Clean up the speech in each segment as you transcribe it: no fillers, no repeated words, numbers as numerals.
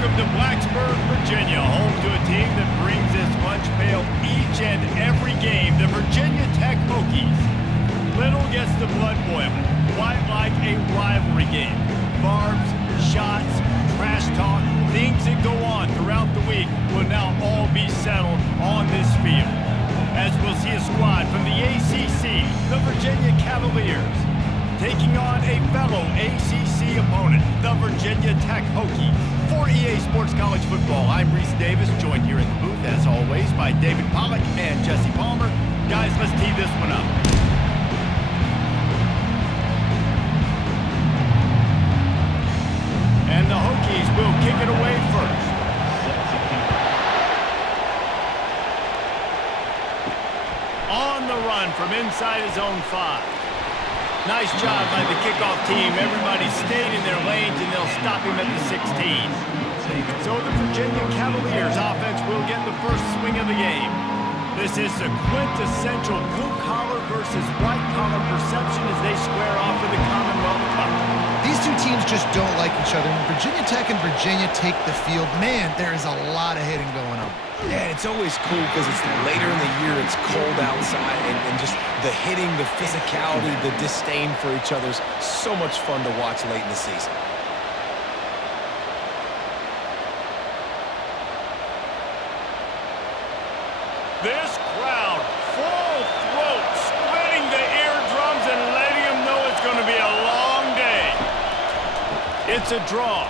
Welcome to Blacksburg, Virginia, home to a team that brings this lunch pail each and every game, the Virginia Tech Hokies. Little gets the blood boiling, quite like a rivalry game. Barbs, shots, trash talk, things that go on throughout the week will now all be settled on this field. As we'll see a squad from the ACC, the Virginia Cavaliers, taking on a fellow ACC opponent, the Virginia Tech Hokies. For EA Sports College Football, I'm Reese Davis, joined here in the booth, as always, by David Pollack and Jesse Palmer. Guys, let's tee this one up. And the Hokies will kick it away first. On the run from inside his own 5. Nice job by the kickoff team. Everybody stayed in their lanes, and they'll stop him at the 16. So the Virginia Cavaliers offense will get the first swing of the game. This is a quintessential blue-collar versus white-collar perception as they square off in the Commonwealth Cup. These two teams just don't like each other. When Virginia Tech and Virginia take the field, man, there is a lot of hitting going on. Yeah, it's always cool because it's later in the year, it's cold outside, and just the hitting, the physicality, the disdain for each other's so much fun to watch late in the season. This crowd, full throat, splitting the eardrums and letting them know it's going to be a long day. It's a draw.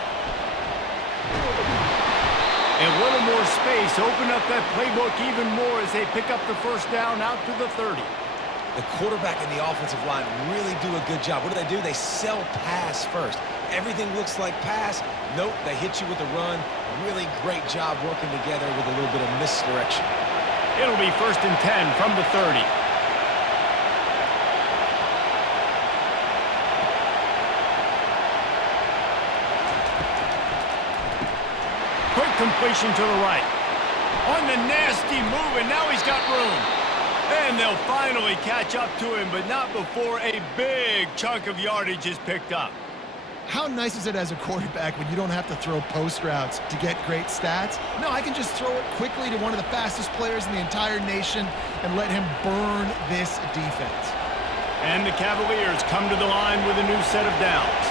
A little more space, open up that playbook even more as they pick up the first down out to the 30. The quarterback and the offensive line really do a good job. What do? They sell pass first. Everything looks like pass. Nope, they hit you with a run. Really great job working together with a little bit of misdirection. It'll be 1st and 10 from the 30. Quick completion to the right. On the nasty move, and now he's got room. And they'll finally catch up to him, but not before a big chunk of yardage is picked up. How nice is it as a quarterback when you don't have to throw post routes to get great stats? No, I can just throw it quickly to one of the fastest players in the entire nation and let him burn this defense. And the Cavaliers come to the line with a new set of downs.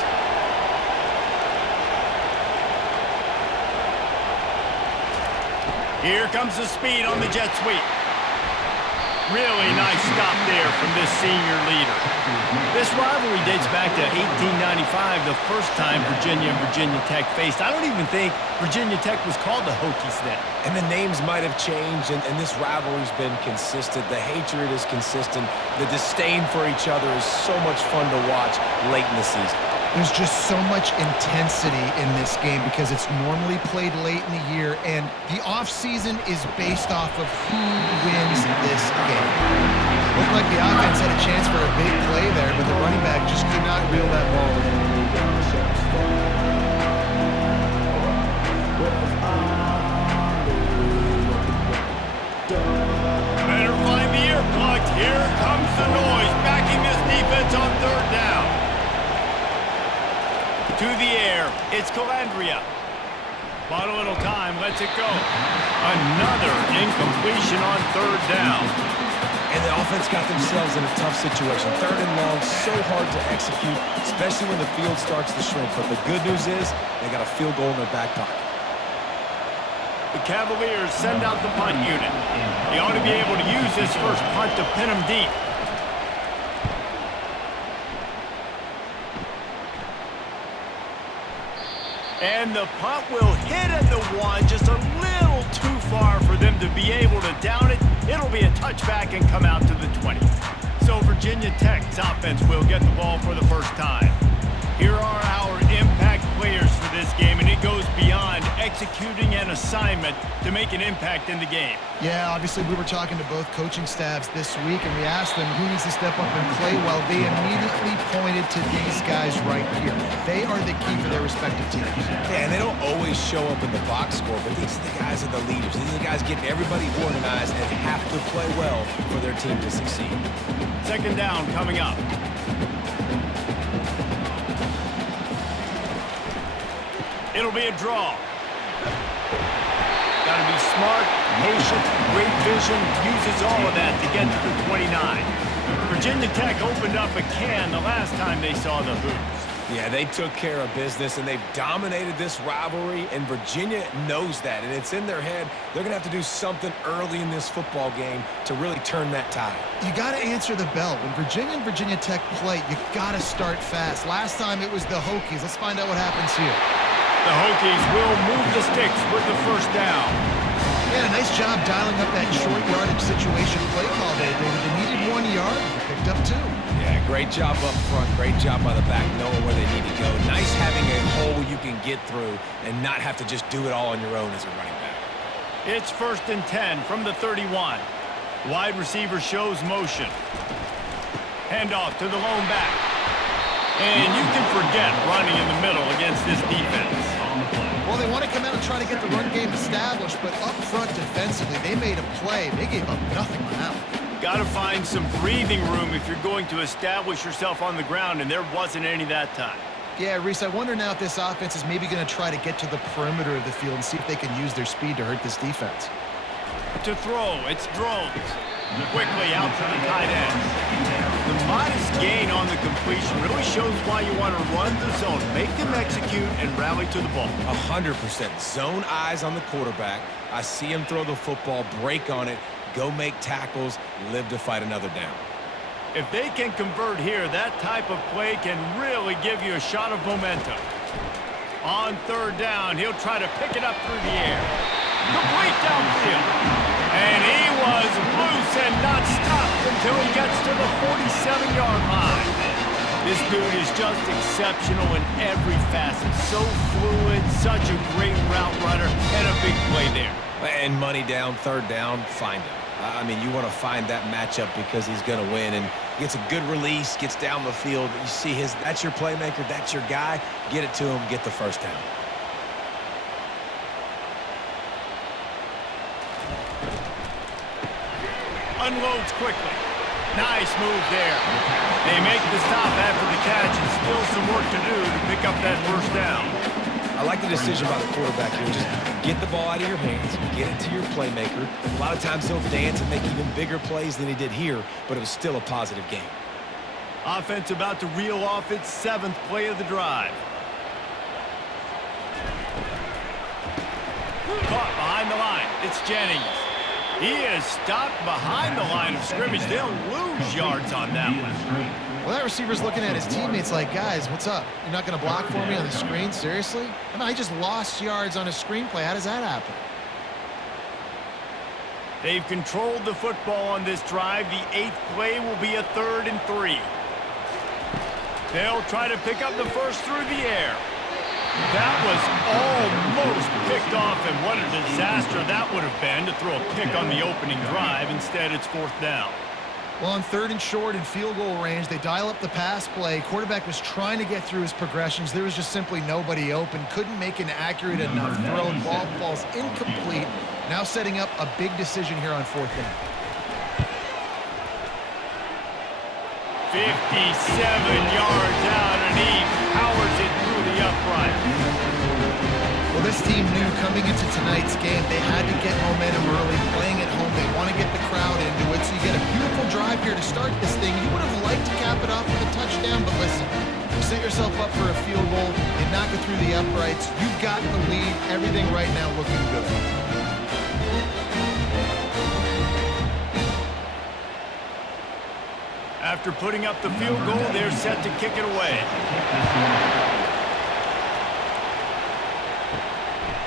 Here comes the speed on the jet sweep. Really nice stop there from this senior leader. This rivalry dates back to 1895, the first time Virginia and Virginia Tech faced. I don't even think Virginia Tech was called the Hokies then. And the names might have changed, and this rivalry's been consistent. The hatred is consistent. The disdain for each other is so much fun to watch late in the season. There's just so much intensity in this game because it's normally played late in the year, and the offseason is based off of who wins this game. Looked like the offense had a chance for a big play there, but the running back just could not reel that ball in. Better find the earplugs. Here comes the noise, backing this defense on 3rd down. To the air, it's Calandria. Bought a little time, lets it go. Another incompletion on 3rd down. And the offense got themselves in a tough situation. 3rd and long, so hard to execute, especially when the field starts to shrink. But the good news is they got a field goal in their back pocket. The Cavaliers send out the punt unit. They ought to be able to use this first punt to pin them deep. And the punt will hit at the 1, just a little too far for them to be able to down it. It'll be a touchback and come out to the 20. So Virginia Tech's offense will get the ball for the first time. Here are our impact players for this game, and it goes beyond executing an assignment to make an impact in the game. Yeah, obviously we were talking to both coaching staffs this week, and we asked them who needs to step up and play well. They immediately pointed to these guys right here. They are the key for their respective teams. Yeah, and they don't always show up in the box score, but these are the guys that are the leaders. These are the guys getting everybody organized and have to play well for their team to succeed. 2nd down coming up. It'll be a draw. Got to be smart, patient, great vision, uses all of that to get to the 29. Virginia Tech opened up a can the last time they saw the Hoops. Yeah, they took care of business, and they've dominated this rivalry, and Virginia knows that, and it's in their head. They're going to have to do something early in this football game to really turn that tide. You got to answer the bell. When Virginia and Virginia Tech play, you got to start fast. Last time it was the Hokies. Let's find out what happens here. The Hokies will move the sticks with the first down. Yeah, nice job dialing up that short yardage situation play call there, David. They needed 1 yard. They picked up 2. Yeah, great job up front. Great job by the back, knowing where they need to go. Nice having a hole you can get through and not have to just do it all on your own as a running back. It's 1st and 10 from the 31. Wide receiver shows motion. Handoff to the lone back. And you can forget running in the middle against this defense. Well, they want to come out and try to get the run game established, but up front defensively, they made a play. They gave up nothing on that one. Got to find some breathing room if you're going to establish yourself on the ground, and there wasn't any that time. Yeah, Reese, I wonder now if this offense is maybe going to try to get to the perimeter of the field and see if they can use their speed to hurt this defense. To throw, it's Drones. Quickly out to the tight end. The modest gain on the completion really shows why you want to run the zone. Make them execute and rally to the ball. 100%. Zone eyes on the quarterback. I see him throw the football, break on it, go make tackles, live to fight another down. If they can convert here, that type of play can really give you a shot of momentum. On 3rd down, he'll try to pick it up through the air. Complete downfield. And he was loose and not stopped until he gets to the 47-yard line. This dude is just exceptional in every facet. So fluid, such a great route runner, and a big play there. And money down, 3rd down, find him. I mean, you want to find that matchup because he's going to win, and gets a good release, gets down the field. You see that's your playmaker, that's your guy. Get it to him, get the first down. Unloads quickly. Nice move there. They make the stop after the catch, and still some work to do to pick up that first down. I like the decision by the quarterback here. Just get the ball out of your hands, get it to your playmaker. A lot of times he'll dance and make even bigger plays than he did here, but it was still a positive game. Offense about to reel off its 7th play of the drive. Caught behind the line. It's Jennings. He is stopped behind the line of scrimmage. They'll lose yards on that one. Well, that receiver's looking at his teammates like, guys, what's up? You're not going to block for me on the screen? Seriously? I mean, I just lost yards on a screenplay. How does that happen? They've controlled the football on this drive. The 8th play will be a 3rd and 3. They'll try to pick up the first through the air. That was almost picked off, and what a disaster that would have been to throw a pick on the opening drive. Instead, it's 4th down. Well, on 3rd and short in field goal range, they dial up the pass play. Quarterback was trying to get through his progressions. There was just simply nobody open. Couldn't make an accurate enough throw. Ball falls incomplete. Now setting up a big decision here on 4th down. 57 yards out, and he powers it through the upright. Well, this team knew coming into tonight's game they had to get momentum early, playing at home. They want to get the crowd into it, so you get a beautiful drive here to start this thing. You would have liked to cap it off with a touchdown, but listen, you set yourself up for a field goal, you knock it through the uprights, you've got the lead, everything right now looking good. After putting up the field goal, they're set to kick it away.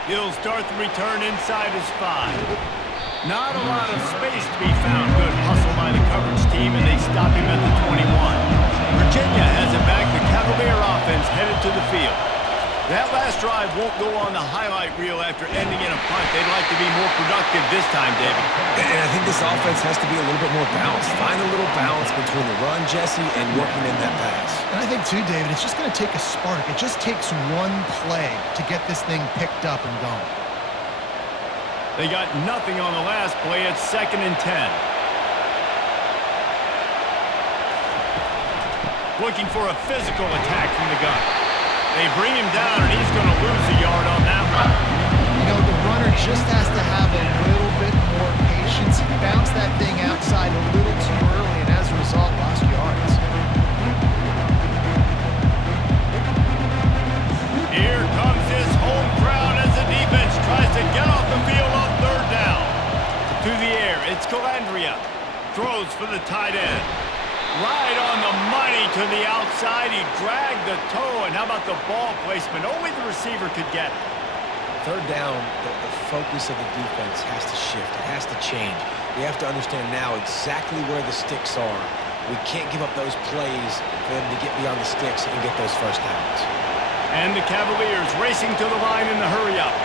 He'll start the return inside his 5. Not a lot of space to be found. Good hustle by the coverage team, and they stop him at the 21. Virginia has it back. The Cavalier offense headed to the field. That last drive won't go on the highlight reel after ending in a punt. They'd like to be more productive this time, David. And I think this offense has to be a little bit more balanced. Find a little balance between the run, Jesse, and working in that pass. And I think, too, David, it's just going to take a spark. It just takes one play to get this thing picked up and going. They got nothing on the last play. It's 2nd and 10. Looking for a physical attack from the gun. They bring him down, and he's going to lose a yard on that one. You just has to have a little bit more patience. He bounced that thing outside a little too early, and as a result, lost yards. Here comes his home crowd as the defense tries to get off the field on third down. To the air, it's Cavaliers. Throws for the tight end. Right on the money to the outside. He dragged the toe, and how about the ball placement? Only the receiver could get it. Third down, the focus of the defense has to shift. It has to change. We have to understand now exactly where the sticks are. We can't give up those plays for them to get beyond the sticks and get those first downs. And the Cavaliers racing to the line in the hurry-up.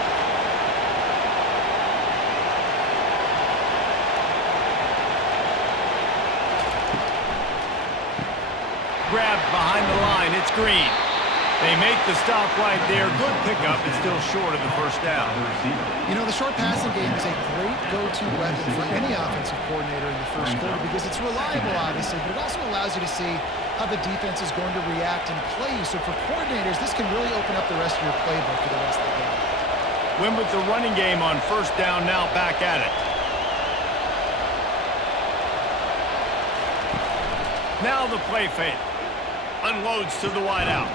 Grabbed behind the line, it's Green. They make the stop right there. Good pickup, it's still short of the first down. You know, the short passing game is a great go-to weapon for any offensive coordinator in the first quarter because it's reliable, obviously, but it also allows you to see how the defense is going to react and play. So for coordinators, this can really open up the rest of your playbook for the rest of the game. Win with the running game on first down, now back at it. Now the play fake. Unloads to the wideout.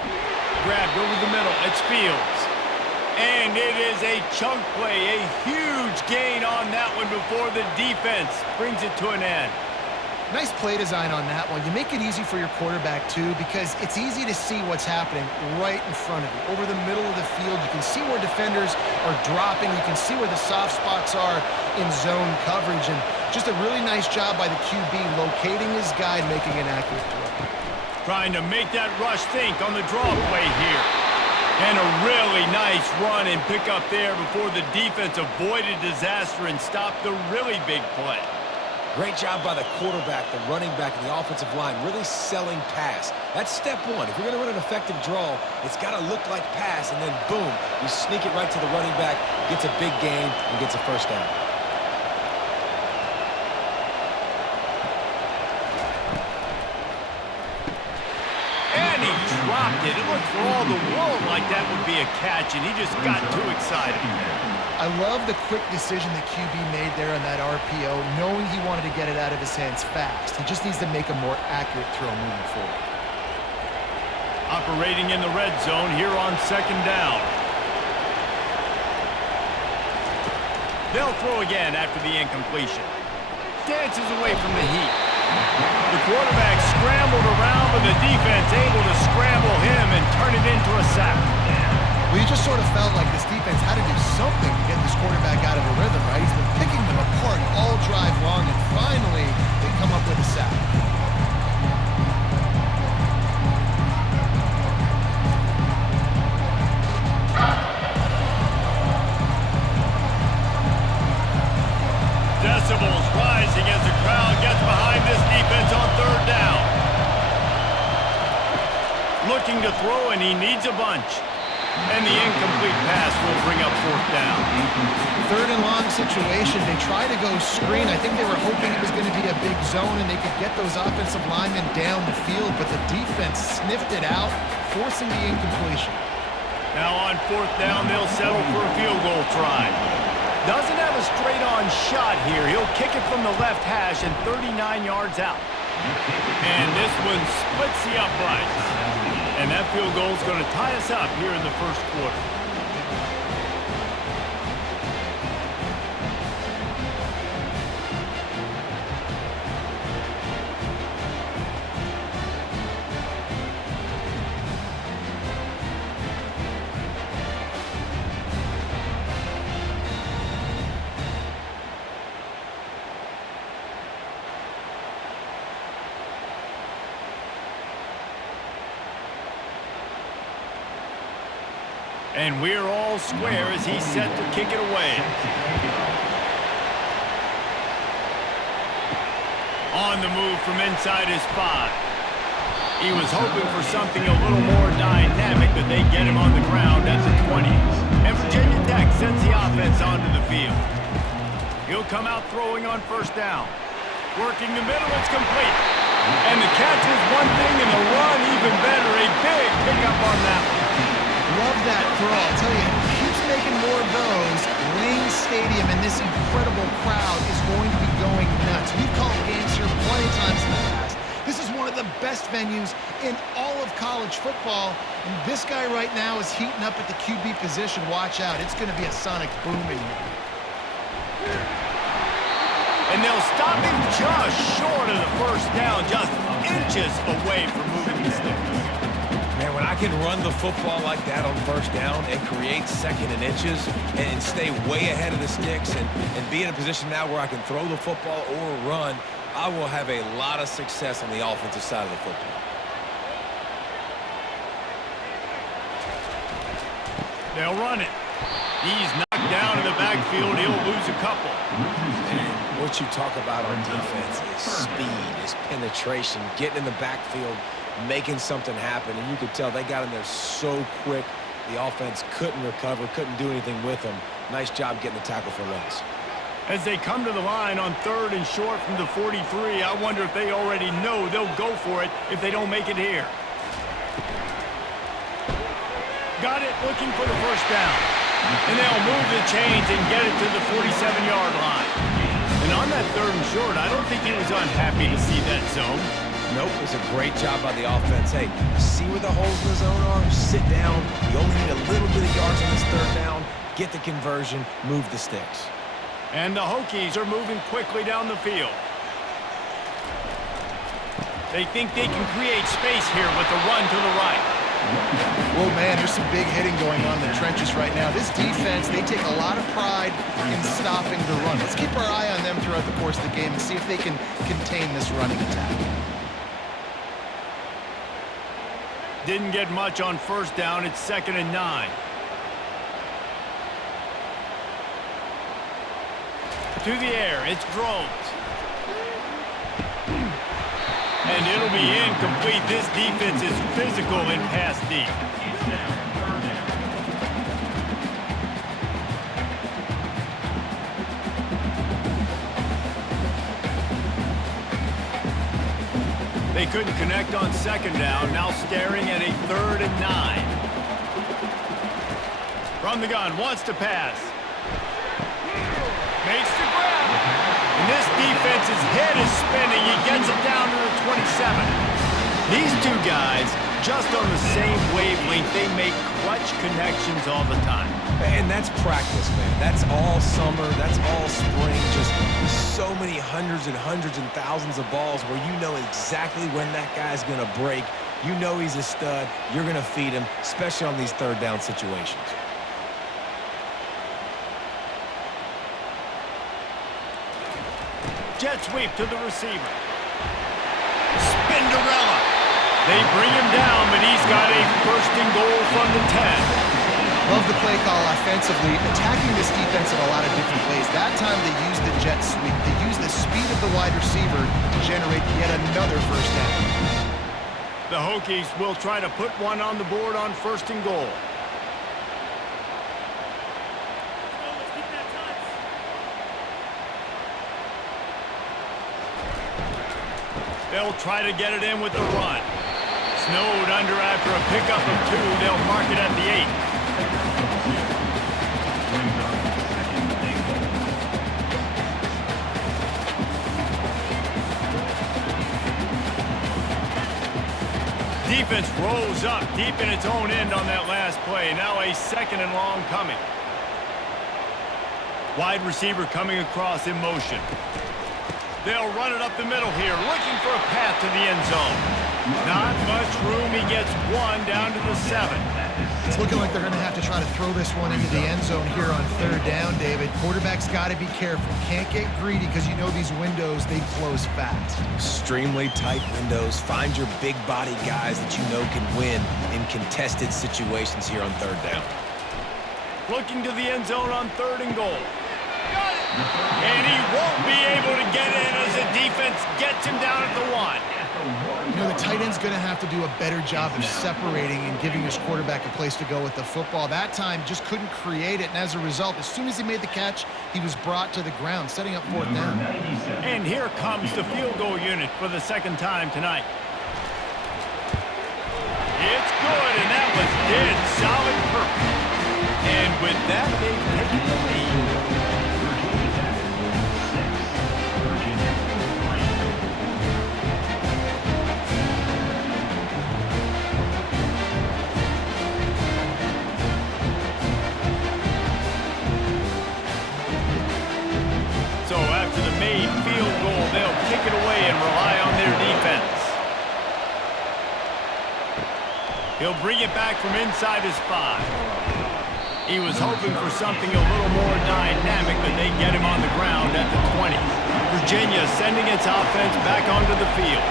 Grabbed over the middle. It's Fields. And it is a chunk play. A huge gain on that one before the defense brings it to an end. Nice play design on that one. You make it easy for your quarterback, too, because it's easy to see what's happening right in front of you. Over the middle of the field, you can see where defenders are dropping. You can see where the soft spots are in zone coverage. And just a really nice job by the QB locating his guy and making an accurate throw. Trying to make that rush think on the draw play here. And a really nice run and pick up there before the defense avoided disaster and stopped the really big play. Great job by the quarterback, the running back, and the offensive line, really selling pass. That's step one. If you're going to run an effective draw, it's got to look like pass, and then boom, you sneak it right to the running back, gets a big gain, and gets a first down. And he dropped it. It looked for all the world like that would be a catch, and he just got too excited. I love the quick decision that QB made there on that RPO, knowing he wanted to get it out of his hands fast. He just needs to make a more accurate throw moving forward. Operating in the red zone here on second down. They'll throw again after the incompletion. Dances away from the heat. The quarterback scrambled around, but the defense able to scramble him and turn it into a sack. Well, you just sort of felt like this defense had to do something to get this quarterback out of a rhythm, right? He's been picking them apart all drive long, and finally they come up with a sack. Decibels rising as the crowd gets behind this defense on third down. Looking to throw, and he needs a bunch. And the incomplete pass will bring up fourth down. Third and long situation. They try to go screen. I think they were hoping it was going to be a big zone and they could get those offensive linemen down the field, but the defense sniffed it out, forcing the incompletion. Now on fourth down, they'll settle for a field goal try. Doesn't have a straight-on shot here. He'll kick it from the left hash and 39 yards out. And this one splits the uprights. And that field goal is going to tie us up here in the first quarter. And we're all square as he's set to kick it away. On the move from inside his 5. He was hoping for something a little more dynamic, but they get him on the ground at the 20. And Virginia Tech sends the offense onto the field. He'll come out throwing on first down. Working the middle, it's complete. And the catch is one thing, and the run even better. A big pickup on that one. Love that throw. I'll tell you, he keeps making more of those. Laying stadium and this incredible crowd is going to be going nuts. We've called games here plenty of times in the past. This is one of the best venues in all of college football, and this guy right now is heating up at the QB position. Watch out. It's going to be a sonic boom in here. And they'll stop him just short of the first down, just inches away from moving the sticks. Man, when I can run the football like that on first down and create second and inches and stay way ahead of the sticks and be in a position now where I can throw the football or run, I will have a lot of success on the offensive side of the football. They'll run it. He's knocked down in the backfield. He'll lose a couple. And what you talk about on defense is speed, is penetration, getting in the backfield, making something happen. And you could tell they got in there so quick. The offense couldn't recover, couldn't do anything with them. Nice job getting the tackle for loss. As they come to the line on 3rd and short from the 43, I wonder if they already know they'll go for it if they don't make it here. Got it, looking for the first down. And they'll move the chains and get it to the 47-yard line. And on that 3rd and short, I don't think he was unhappy to see that zone. Nope, it was a great job by the offense. Hey, see where the holes in the zone are? Sit down. You only need a little bit of yards on this 3rd down. Get the conversion, move the sticks. And the Hokies are moving quickly down the field. They think they can create space here with the run to the right. Oh, man, there's some big hitting going on in the trenches right now. This defense, they take a lot of pride in stopping the run. Let's keep our eye on them throughout the course of the game and see if they can contain this running attack. Didn't get much on first down. It's 2nd and 9. To the air, it's Drones. And it'll be incomplete. This defense is physical in pass deep. They couldn't connect on 2nd down. Now staring at a 3rd and 9. From the gun, wants to pass. Makes the grab. And this defense's head is spinning. He gets it down to the 27. These two guys, just on the same wavelength, they make clutch connections all the time. And that's practice, man. That's all summer. That's all spring. Just so many hundreds and thousands of balls where you know exactly when that guy's going to break. You know he's a stud. You're going to feed him, especially on these 3rd down situations. Jet sweep to the receiver. Spinderella. They bring him down, but he's got a 1st and goal from the 10. Love the play call offensively, attacking this defense in a lot of different ways. That time they used the jet sweep. They used the speed of the wide receiver to generate yet another 1st down. The Hokies will try to put one on the board on 1st and goal. They'll try to get it in with the run. Snowed under after a pickup of 2. They'll mark it at the 8. Defense rolls up deep in its own end on that last play. Now a 2nd and long coming. Wide receiver coming across in motion. They'll run it up the middle here, looking for a path to the end zone. Not much room. He gets 1 down to the 7. It's looking like they're going to have to try to throw this one into the end zone here on 3rd down, David. Quarterback's got to be careful. Can't get greedy because you know these windows, they close fast. Extremely tight windows. Find your big body guys that you know can win in contested situations here on 3rd down. Looking to the end zone on 3rd and goal. Got it! And he won't be able to get in as the defense gets him down at the 1. You know, the tight end's going to have to do a better job of separating and giving his quarterback a place to go with the football. That time just couldn't create it, and as a result, as soon as he made the catch, he was brought to the ground, setting up 4th down. And here comes the field goal unit for the 2nd time tonight. It's good, and that was dead solid perfect. And with that, they've taken the lead. He'll bring it back from inside his 5. He was hoping for something a little more dynamic, but they get him on the ground at the 20. Virginia sending its offense back onto the field.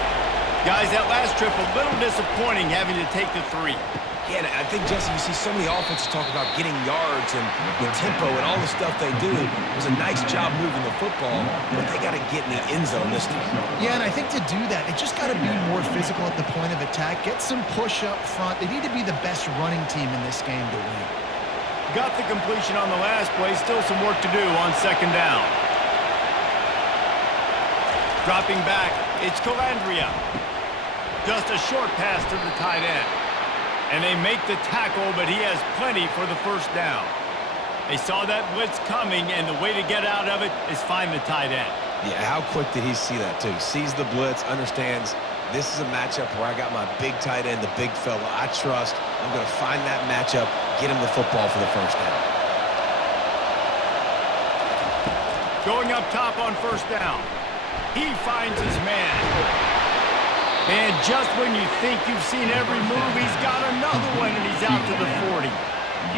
Guys, that last trip a little disappointing having to take the 3. Yeah, and I think, Jesse, you see so many offenses talk about getting yards and the tempo and all the stuff they do. It was a nice job moving the football, but they got to get in the end zone this time. Yeah, and I think to do that, they just got to be more physical at the point of attack, get some push up front. They need to be the best running team in this game to win. Got the completion on the last play. Still some work to do on 2nd down. Dropping back, it's Calandria. Just a short pass to the tight end. And they make the tackle, but he has plenty for the 1st down. They saw that blitz coming, and the way to get out of it is find the tight end. Yeah, how quick did he see that, too? Sees the blitz, understands this is a matchup where I got my big tight end, the big fella I trust. I'm going to find that matchup, get him the football for the 1st down. Going up top on 1st down. He finds his man. And just when you think you've seen every move, he's got another one, and he's out to the 40.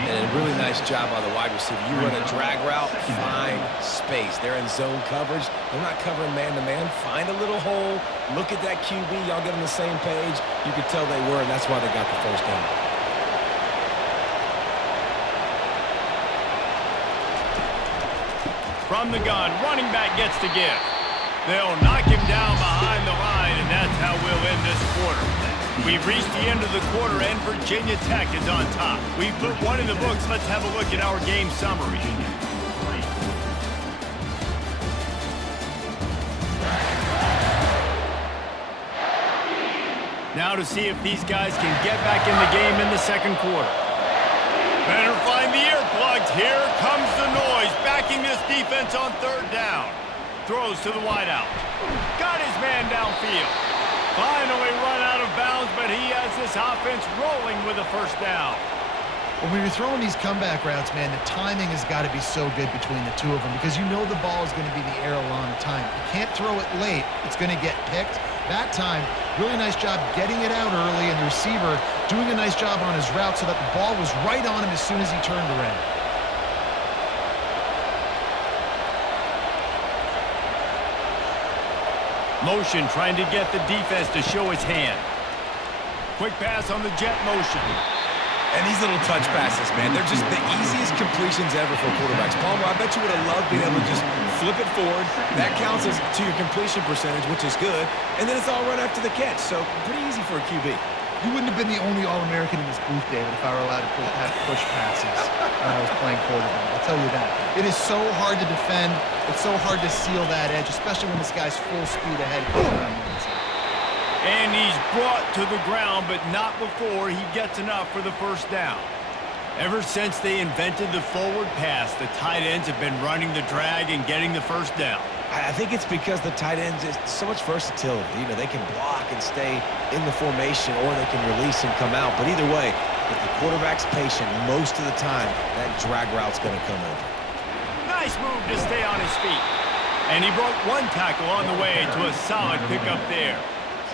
And a really nice job by the wide receiver. You run a drag route, find space. They're in zone coverage. They're not covering man-to-man. Find a little hole. Look at that QB. Y'all get on the same page. You could tell they were, and that's why they got the 1st down. From the gun, running back gets to give. They'll knock him down behind the line, and that's how we'll end this quarter. We've reached the end of the quarter, and Virginia Tech is on top. We've put one in the books. Let's have a look at our game summary. Now to see if these guys can get back in the game in the 2nd quarter. Better find the earplugs. Here comes the noise, backing this defense on 3rd down. Throws to the wideout. Got his man downfield. Finally run out of bounds, but he has this offense rolling with a 1st down. When you're throwing these comeback routes, man, the timing has got to be so good between the two of them because you know the ball is going to be in the air a long time. You can't throw it late. It's going to get picked. That time, really nice job getting it out early, and the receiver doing a nice job on his route so that the ball was right on him as soon as he turned around. Motion trying to get the defense to show his hand. Quick pass on the jet motion. And these little touch passes, man, they're just the easiest completions ever for quarterbacks. Palmer, I bet you would have loved being able to just flip it forward. That counts as to your completion percentage, which is good. And then it's all right after the catch. So pretty easy for a QB. You wouldn't have been the only All-American in this booth, David, if I were allowed to have push passes when I was playing quarterback. I'll tell you that. It is so hard to defend. It's so hard to seal that edge, especially when this guy's full speed ahead. And he's brought to the ground, but not before he gets enough for the 1st down. Ever since they invented the forward pass, the tight ends have been running the drag and getting the 1st down. I think it's because the tight ends is so much versatility. You know, they can block and stay in the formation, or they can release and come out. But either way, if the quarterback's patient, most of the time, that drag route's going to come over. Nice move to stay on his feet. And he broke one tackle on the way to a solid pickup there.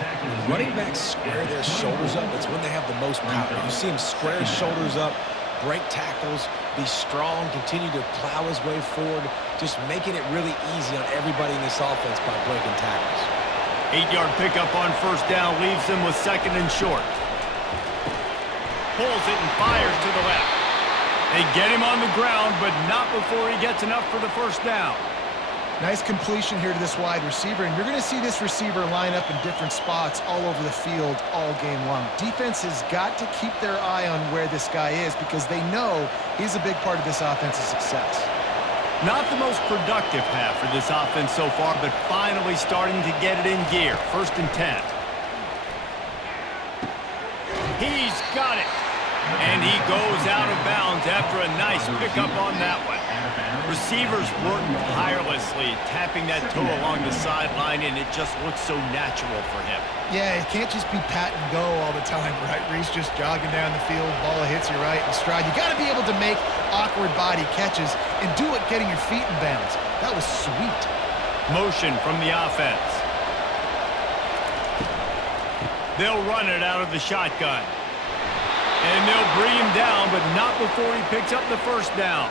When running backs square their shoulders up, it's when they have the most power. You see him square his shoulders up, break tackles, be strong, continue to plow his way forward, just making it really easy on everybody in this offense by breaking tackles. 8-yard pickup on 1st down leaves them with 2nd and short. Pulls it and fires to the left. They get him on the ground, but not before he gets enough for the 1st down. Nice completion here to this wide receiver, and you're going to see this receiver line up in different spots all over the field all game long. Defense has got to keep their eye on where this guy is because they know he's a big part of this offense's success. Not the most productive half for this offense so far, but finally starting to get it in gear. 1st and 10. He's got it. And he goes out of bounds after a nice pickup on that one. Receivers working tirelessly, tapping that toe along the sideline, and it just looks so natural for him. Yeah, it can't just be pat and go all the time, right? Reese just jogging down the field, ball hits you right in stride. You got to be able to make awkward body catches and do it getting your feet in bounds. That was sweet. Motion from the offense. They'll run it out of the shotgun. And they'll bring him down, but not before he picks up the first down.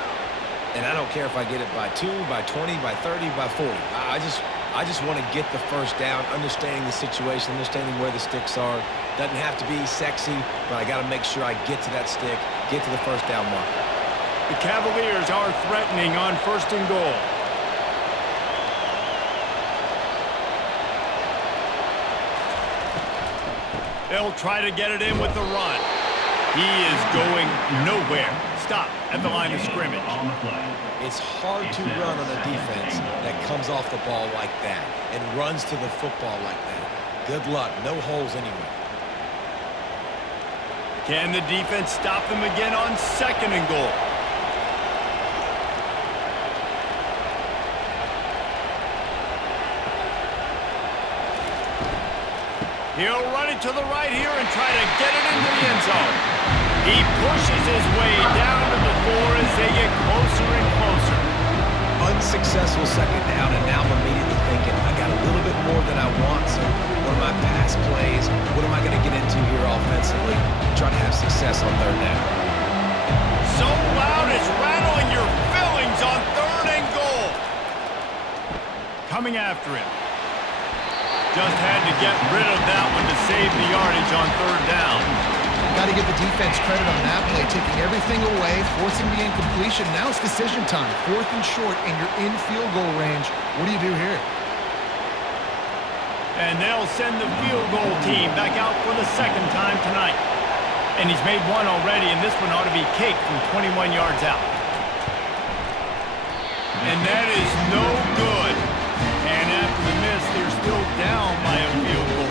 And I don't care if I get it by 2, by 20, by 30, by 40. I just want to get the first down, understanding the situation, understanding where the sticks are. Doesn't have to be sexy, but I got to make sure I get to that stick, get to the first down mark. The Cavaliers are threatening on 1st and goal. They'll try to get it in with the run. He is going nowhere. Stop at the line of scrimmage. It's hard to run on a defense that comes off the ball like that and runs to the football like that. Good luck. No holes anywhere. Can the defense stop them again on 2nd and goal? He'll run it to the right here and try to get it into the end zone. He pushes his way down to the 4 as they get closer and closer. Unsuccessful 2nd down, and now I'm immediately thinking, I got a little bit more than I want, so what are my pass plays? What am I going to get into here offensively? Try to have success on 3rd down. So loud it's rattling your fillings on 3rd and goal. Coming after him. Just had to get rid of that one to save the yardage on 3rd down. Got to give the defense credit on that play, taking everything away, forcing the incompletion. Now it's decision time. 4th and short, and you're in field goal range. What do you do here? And they'll send the field goal team back out for the 2nd time tonight. And he's made one already, and this one ought to be cake from 21 yards out. And that is no good. And after the miss, they're still down by a field goal.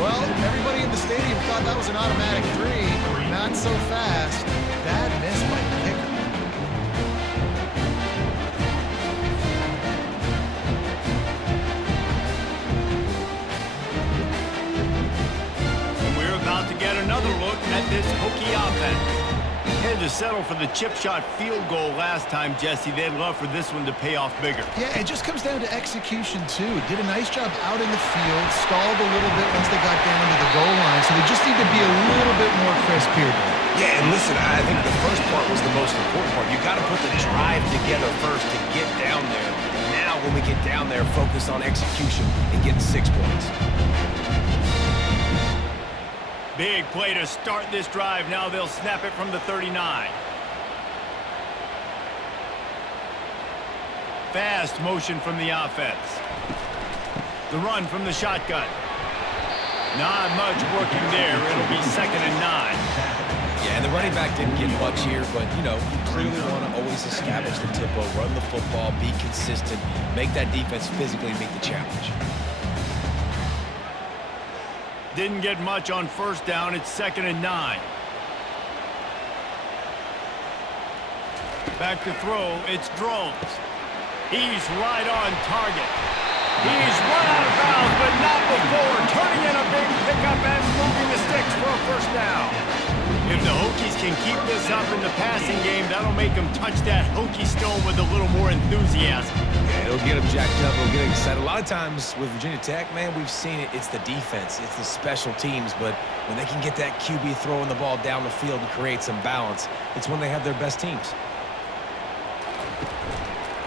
Well, everybody in the stadium thought that was an automatic 3. Not so fast. Bad miss by the kicker. And we're about to get another look at this Hokie offense. Had to settle for the chip shot field goal last time, Jesse. They'd love for this one to pay off bigger. Yeah, it just comes down to execution, too. Did a nice job out in the field, stalled a little bit once they got down to the goal line, so they just need to be a little bit more crisp here. Yeah, and listen, I think the first part was the most important part. You got to put the drive together first to get down there. Now, when we get down there, focus on execution and getting 6 points. Big play to start this drive. Now they'll snap it from the 39. Fast motion from the offense. The run from the shotgun. Not much working there. It'll be 2nd and 9. Yeah, and the running back didn't get much here, but, you know, you clearly want to always establish the tempo, run the football, be consistent, make that defense physically meet the challenge. Didn't get much on 1st down. It's 2nd and 9. Back to throw. It's Drones. He's right on target. He's run out of bounds, but not before turning in a big pickup and moving the sticks for a 1st down. If the Hokies can keep this up in the passing game, that'll make them touch that Hokie stone with a little more enthusiasm. Yeah, it'll get them jacked up. It'll get them excited. A lot of times with Virginia Tech, man, we've seen it. It's the defense. It's the special teams. But when they can get that QB throwing the ball down the field and create some balance, it's when they have their best teams.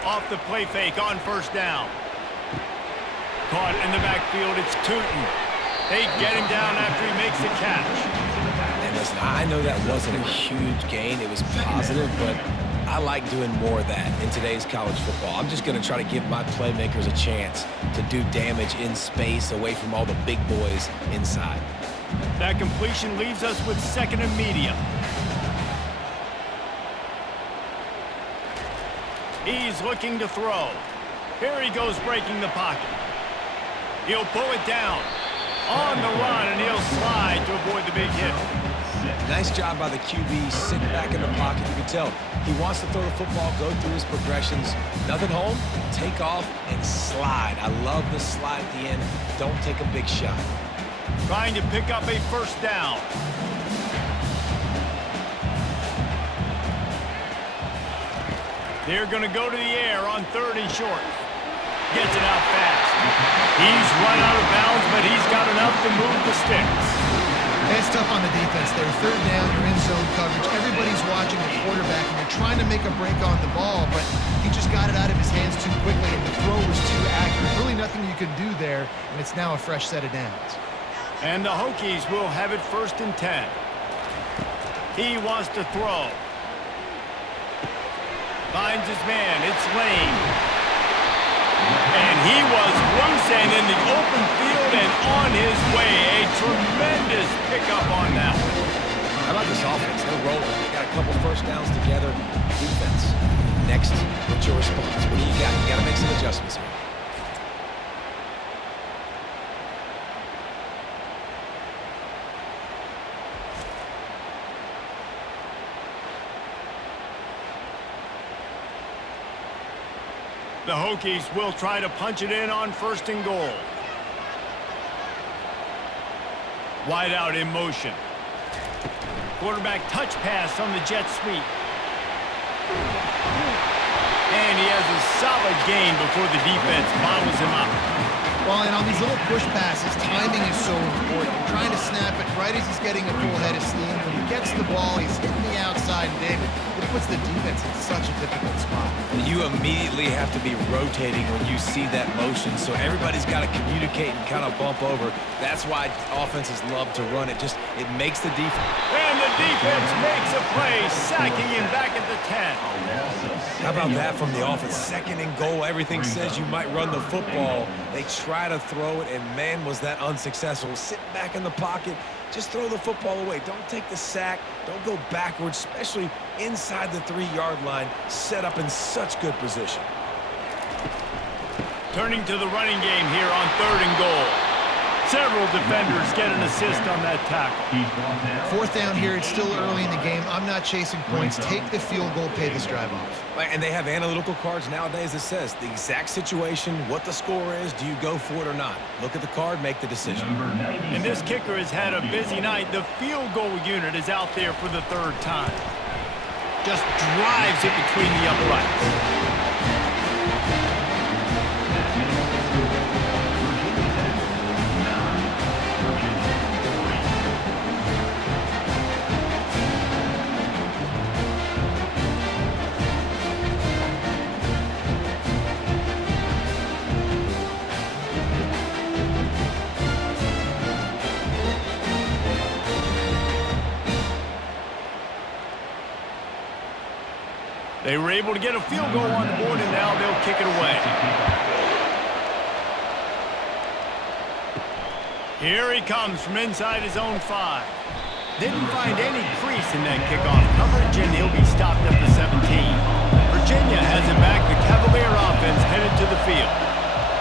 Off the play fake on 1st down. Caught in the backfield. It's Tootin. They get him down after he makes the catch. And listen, I know that wasn't a huge gain. It was positive, but I like doing more of that in today's college football. I'm just going to try to give my playmakers a chance to do damage in space away from all the big boys inside. That completion leaves us with 2nd and medium. He's looking to throw. Here he goes breaking the pocket. He'll pull it down on the run, and he'll slide to avoid the big hit. Nice job by the QB sitting back in the pocket. You can tell he wants to throw the football, go through his progressions. Nothing home, take off, and slide. I love the slide at the end. Don't take a big shot. Trying to pick up a 1st down. They're going to go to the air on 3rd and short. Gets it out fast. He's run out of bounds, but he's got enough to move the sticks. It's tough on the defense there. Third down, you're in zone coverage. Everybody's watching the quarterback, and you're trying to make a break on the ball, but he just got it out of his hands too quickly, and the throw was too accurate. Really nothing you can do there, and it's now a fresh set of downs. And the Hokies will have it 1st and 10. He wants to throw. Finds his man. It's Lane. And he was loose and in the open field and on his way. A tremendous pickup on that one. How about this offense? They're rolling. They got a couple first downs together. Defense. Next, what's your response? What do you got? You got to make some adjustments here. The Hokies will try to punch it in on 1st and goal. Wide out in motion. Quarterback touch pass on the jet sweep. And he has a solid gain before the defense bottles him up. Well, and on these little push passes, timing is so important. You're trying to snap it right as he's getting a full head of steam. When he gets the ball, he's hitting the outside, David. It puts the defense in such a difficult spot. You immediately have to be rotating when you see that motion, so everybody's got to communicate and kind of bump over. That's why offenses love to run it. It makes the defense. And the defense makes a play, sacking him back at the 10. How about that from the offense? 2nd and goal. Everything says you might run the football. They try to throw it, and man, was that unsuccessful. Sit back in the pocket. Just throw the football away. Don't take the sack. Don't go backwards, especially inside the 3-yard line. Set up in such good position. Turning to the running game here on 3rd and goal. Several defenders get an assist on that tackle. 4th down here. It's still early in the game. I'm not chasing points. Take the field goal, pay this drive off. And they have analytical cards nowadays that says the exact situation, what the score is, do you go for it or not? Look at the card, make the decision. And this kicker has had a busy night. The field goal unit is out there for the 3rd time. Just drives it between the uprights. They were able to get a field goal on the board, and now they'll kick it away. Here he comes from inside his own 5. Didn't find any crease in that kickoff coverage, and he'll be stopped at the 17. Virginia has it back. The Cavalier offense headed to the field.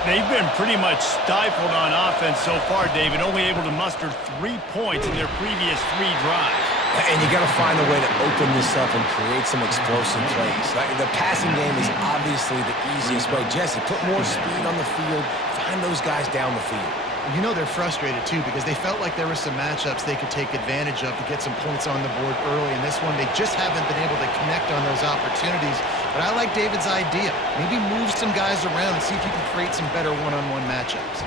They've been pretty much stifled on offense so far, David, only able to muster 3 points in their previous 3 drives. And you got to find a way to open this up and create some explosive plays. The passing game is obviously the easiest way. Jesse, put more speed on the field. Find those guys down the field. You know they're frustrated, too, because they felt like there were some matchups they could take advantage of to get some points on the board early. In this one, they just haven't been able to connect on those opportunities. But I like David's idea. Maybe move some guys around and see if you can create some better one-on-one matchups.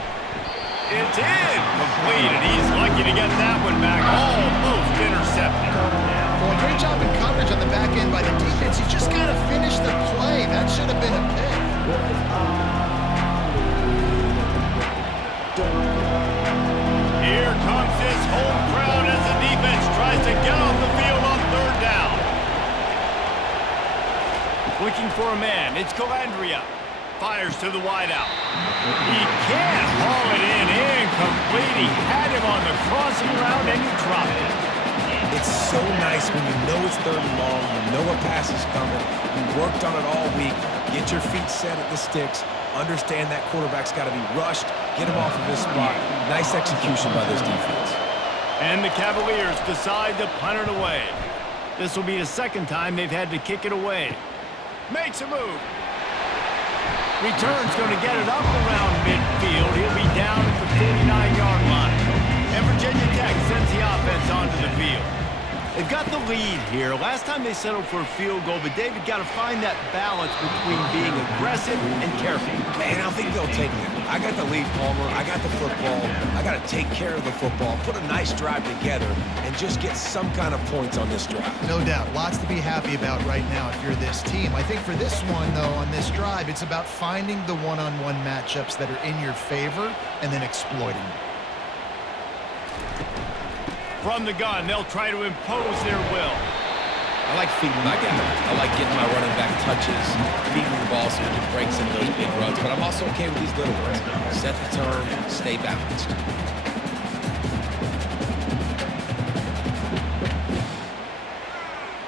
It's in. Completed. He's lucky to get that one back. Almost intercepted. Well, great job in coverage on the back end by the defense. You just got to finish the play. That should have been a pick. Here comes this home crowd as the defense tries to get off the field on 3rd down. Looking for a man. It's Calandria. Fires to the wideout. He can't haul it in. Incomplete. He had him on the crossing route, and he dropped it. It's so nice when you know it's 3rd and long, you know a pass is coming, you worked on it all week, get your feet set at the sticks, understand that quarterback's got to be rushed, get him off of his spot. Nice execution by this defense. And the Cavaliers decide to punt it away. This will be the 2nd time they've had to kick it away. Makes a move. Return's going to get it up around midfield. He'll be down at the 49-yard line. And Virginia Tech sends the offense onto the field. They've got the lead here. Last time they settled for a field goal, but David got to find that balance between being aggressive and careful. Man, I think they'll take it. I got the lead, Palmer. I got the football. I got to take care of the football, put a nice drive together, and just get some kind of points on this drive. No doubt. Lots to be happy about right now if you're this team. I think for this one, though, on this drive, it's about finding the one-on-one matchups that are in your favor and then exploiting them. From the gun, they'll try to impose their will. I like feeding my guy. I like getting my running back touches, feeding the ball so he can break some of those big runs. But I'm also okay with these little ones. Set the tone, stay balanced.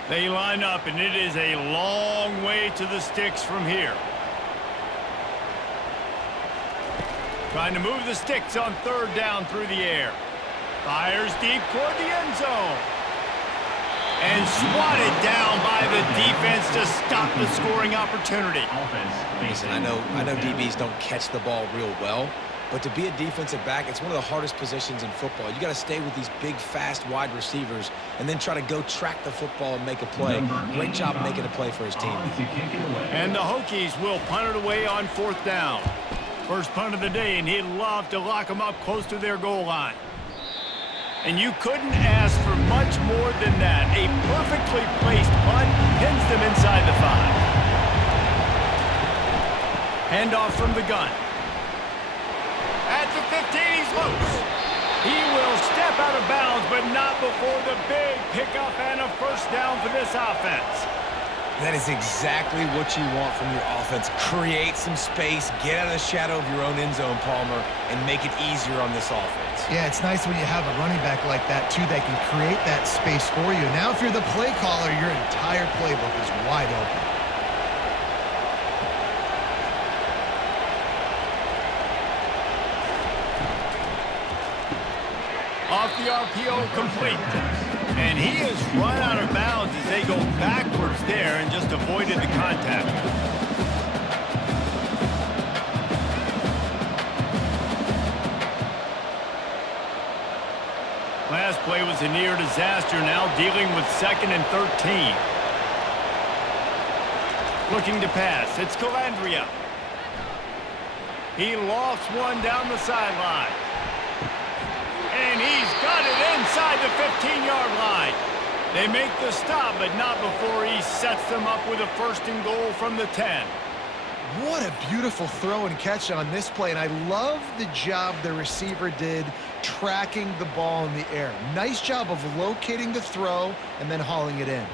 They line up, and it is a long way to the sticks from here. Trying to move the sticks on third down through the air. Fires deep toward the end zone. And swatted down by the defense to stop the scoring opportunity. Listen, I know DBs don't catch the ball real well, but to be a defensive back, it's one of the hardest positions in football. You got to stay with these big, fast, wide receivers and then try to go track the football and make a play. Great job making a play for his team. And the Hokies will punt it away on fourth down. First punt of the day, and he'd love to lock them up close to their goal line. And you couldn't ask for much more than that. A perfectly placed punt pins them inside the 5. Handoff from the gun. At the 15, he's loose. He will step out of bounds, but not before the big pickup and a first down for this offense. That is exactly what you want from your offense. Create some space, get out of the shadow of your own end zone, Palmer, and make it easier on this offense. Yeah, it's nice when you have a running back like that, too, that can create that space for you. Now, if you're the play caller, your entire playbook is wide open. Off the RPO, complete. And he is run out of bounds as they go backwards there and just avoided the contact. Last play was a near disaster, now dealing with 2nd and 13. Looking to pass, it's Cavaliers. He lofts one down the sideline. And he's got it inside the 15-yard line. They make the stop, but not before he sets them up with a 1st and goal from the 10. What a beautiful throw and catch on this play, and I love the job the receiver did tracking the ball in the air. Nice job of locating the throw and then hauling it in.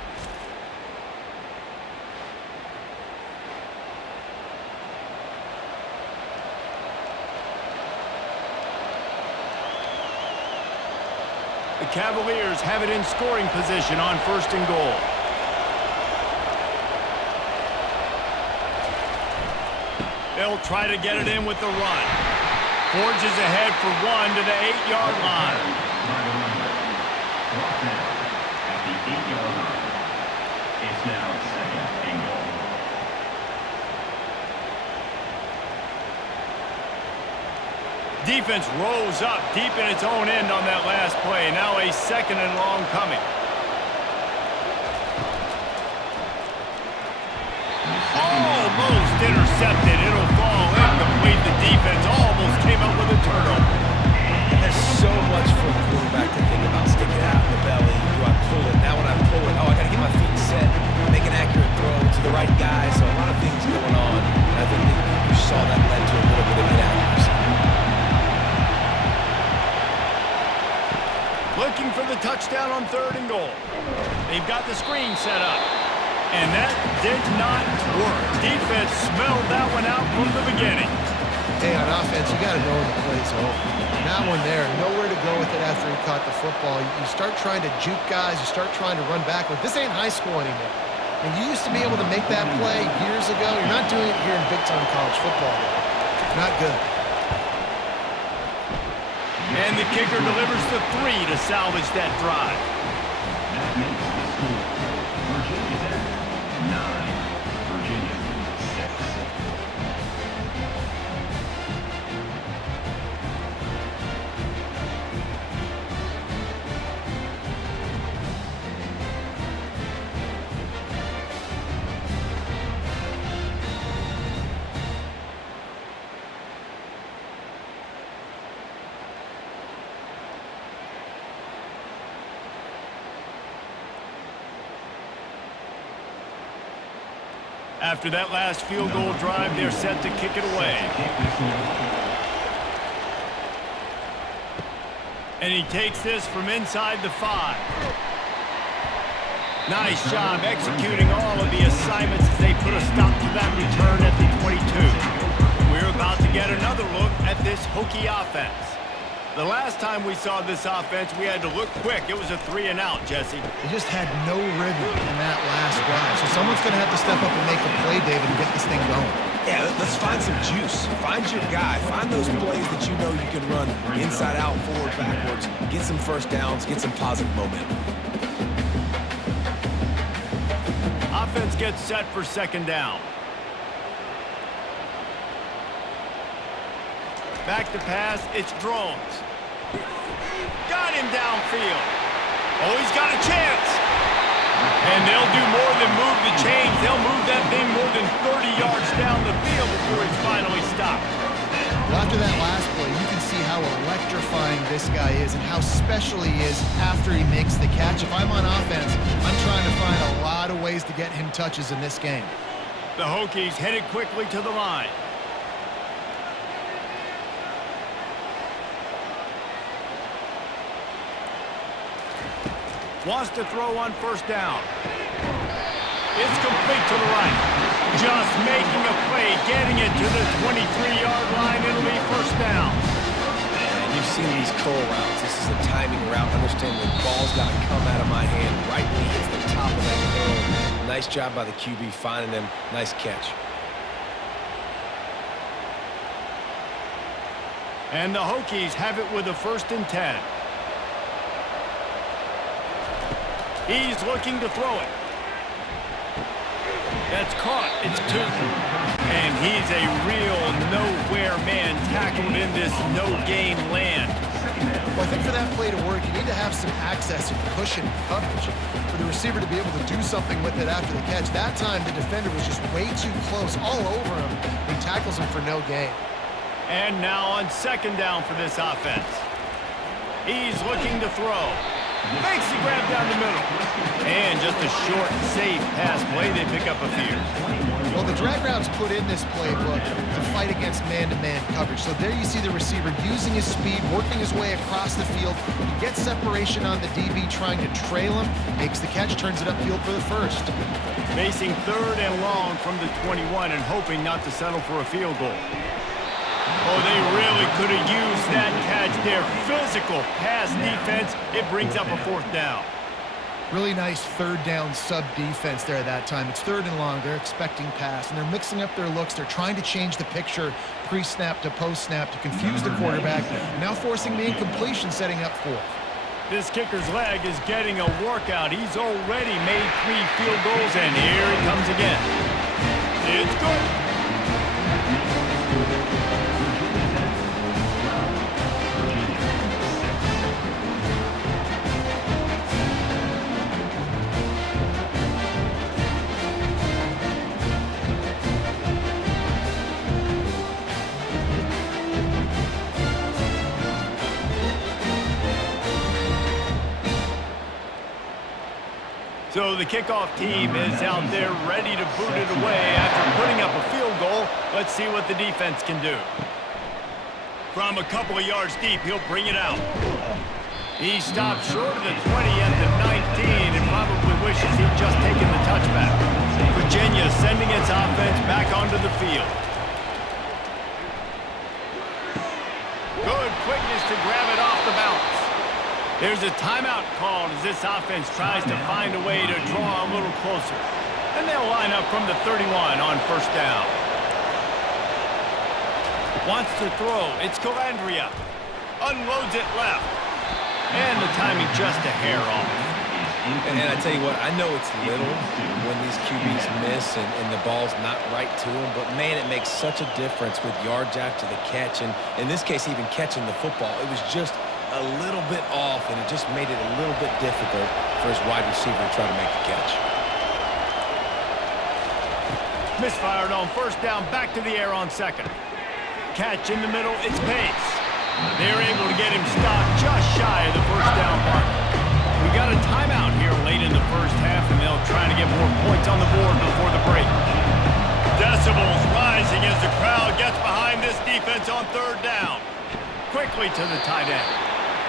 The Cavaliers have it in scoring position on 1st and goal. They'll try to get it in with the run. Forges ahead for one to the 8-yard line. At the 8-yard line. It's now 2nd and goal. Defense rose up deep in its own end on that last play. Now a 2nd and long coming. Almost intercepted. It'll fall incomplete. The defense almost came up with a turnover. And there's so much for the quarterback to think about. Stick it out in the belly. Do I pull it? Now when I pull it, I got to get my feet set, make an accurate throw to the right guy. So a lot of things going on. And I think that you saw that led to a little bit of inaccuracy. Looking for the touchdown on 3rd and goal. They've got the screen set up. And that did not work. Defense smelled that one out from the beginning. Hey, on offense, you got to know when the play's over. That one there, nowhere to go with it after he caught the football. You start trying to juke guys. You start trying to run backward. This ain't high school anymore. And you used to be able to make that play years ago. You're not doing it here in big-time college football. Not good. And the kicker delivers the 3 to salvage that drive. That makes the score. Virginia Tech 9, Virginia 6. After that last field goal drive, they're set to kick it away. And he takes this from inside the 5. Nice job executing all of the assignments as they put a stop to that return at the 22. We're about to get another look at this Hokie offense. The last time we saw this offense, we had to look quick. It was a 3-and-out, Jesse. They just had no rhythm in that last drive. So someone's going to have to step up and make a play, David, and get this thing going. Yeah, let's find some juice. Find your guy. Find those plays that you know you can run inside out, forward, backwards. Get some first downs. Get some positive momentum. Offense gets set for second down. Back to pass, it's Drones. Got him downfield. Oh, he's got a chance. And they'll do more than move the chains. They'll move that thing more than 30 yards down the field before he's finally stopped. Well, after that last play, you can see how electrifying this guy is and how special he is after he makes the catch. If I'm on offense, I'm trying to find a lot of ways to get him touches in this game. The Hokies headed quickly to the line. Wants to throw on first down. It's complete to the right. Just making a play, getting it to the 23-yard line. It'll be first down. And you've seen these curl routes. This is a timing route. Understand the ball's got to come out of my hand right when he hits the top of that curl. Nice job by the QB finding him. Nice catch. And the Hokies have it with a 1st and 10. He's looking to throw it. That's caught. It's 2. And he's a real nowhere man tackled in this no-gain land. Well, I think for that play to work, you need to have some access and cushion coverage for the receiver to be able to do something with it after the catch. That time, the defender was just way too close, all over him. He tackles him for no gain. And now on second down for this offense. He's looking to throw. Makes the grab down the middle. And just a short, safe pass play. They pick up a few. Well, the drag routes put in this playbook to fight against man-to-man coverage. So there you see the receiver using his speed, working his way across the field. He gets separation on the DB trying to trail him, makes the catch, turns it upfield for the 1st. Facing 3rd and long from the 21 and hoping not to settle for a field goal. Oh, they really could have used that catch there. Physical pass defense. It brings up a 4th down. Really nice 3rd down sub-defense there at that time. It's 3rd and long. They're expecting pass, and they're mixing up their looks. They're trying to change the picture pre-snap to post-snap to confuse the quarterback, now forcing the incompletion, setting up 4th. This kicker's leg is getting a workout. He's already made 3 field goals, and here he comes again. It's good. So the kickoff team is out there ready to boot it away after putting up a field goal. Let's see what the defense can do. From a couple of yards deep, he'll bring it out. He stopped short of the 20 at the 19 and probably wishes he'd just taken the touchback. Virginia sending its offense back onto the field. Good quickness to grab it off the bounce. There's a timeout called as this offense tries to find a way to draw a little closer. And they'll line up from the 31 on first down. Wants to throw. It's Calandria. Unloads it left. And the timing just a hair off. And I tell you what, I know it's little when these QBs miss and the ball's not right to them, but man, it makes such a difference with yards after the catch. And in this case, even catching the football, it was just a little bit off, and it just made it a little bit difficult for his wide receiver to try to make the catch. Misfired on first down, back to the air on second. Catch in the middle, it's Pace. They're able to get him stopped just shy of the first down mark. We got a timeout here late in the first half, and they'll try to get more points on the board before the break. defense on third down. Quickly to the tight end.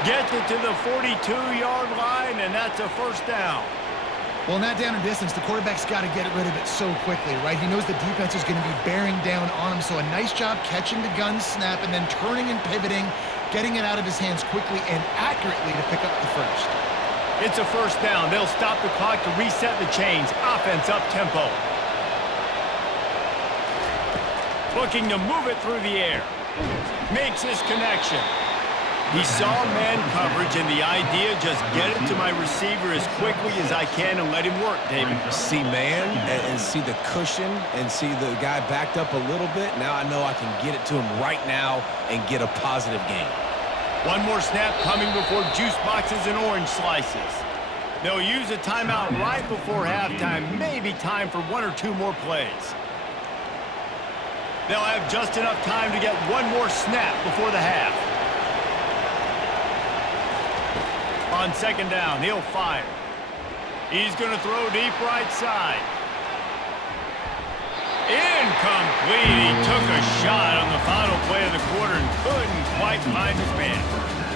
Gets it to the 42-yard line, and that's a first down. Well, in that down and distance, the quarterback's got to get rid of it so quickly, right? He knows the defense is going to be bearing down on him, so a nice job catching the gun snap and then turning and pivoting, getting it out of his hands quickly and accurately to pick up the first. It's a first down. They'll stop the clock to reset the chains. Offense up tempo. Looking to move it through the air. Makes his connection. He saw man coverage, and the idea, just get it to my receiver as quickly as I can and let him work, David. See man and see the cushion and see the guy backed up a little bit. Now I know I can get it to him right now and get a positive gain. One more snap coming before juice boxes and orange slices. They'll use a timeout right before halftime, maybe time for one or two more plays. They'll have just enough time to get one more snap before the half. On second down, he'll fire. He's going to throw deep right side. Incomplete. He took a shot on the final play of the quarter and couldn't quite find his man.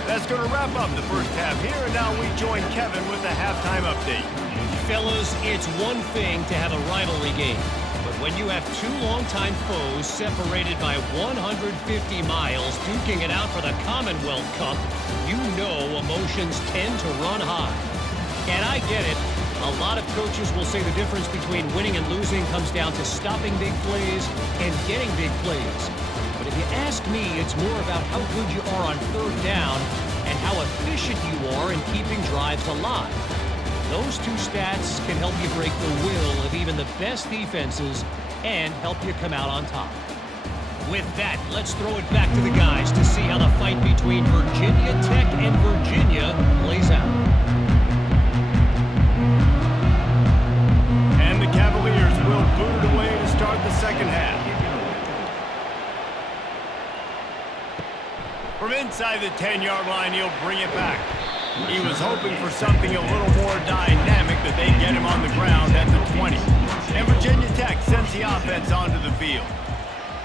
That's going to wrap up the first half here, and now we join Kevin with the halftime update. Fellas, it's one thing to have a rivalry game, but when you have two longtime foes separated by 150 miles duking it out for the Commonwealth Cup, you know emotions tend to run high. And I get it. A lot of coaches will say the difference between winning and losing comes down to stopping big plays and getting big plays. But if you ask me, it's more about how good you are on third down and how efficient you are in keeping drives alive. Those two stats can help you break the will of even the best defenses and help you come out on top. With that, let's throw it back to the guys to see how the fight between Virginia Tech and Virginia plays out. And the Cavaliers will boot it away to start the second half. From inside the 10-yard line, he'll bring it back. He was hoping for something a little more dynamic, that they'd get him on the ground at the 20. And Virginia Tech sends the offense onto the field.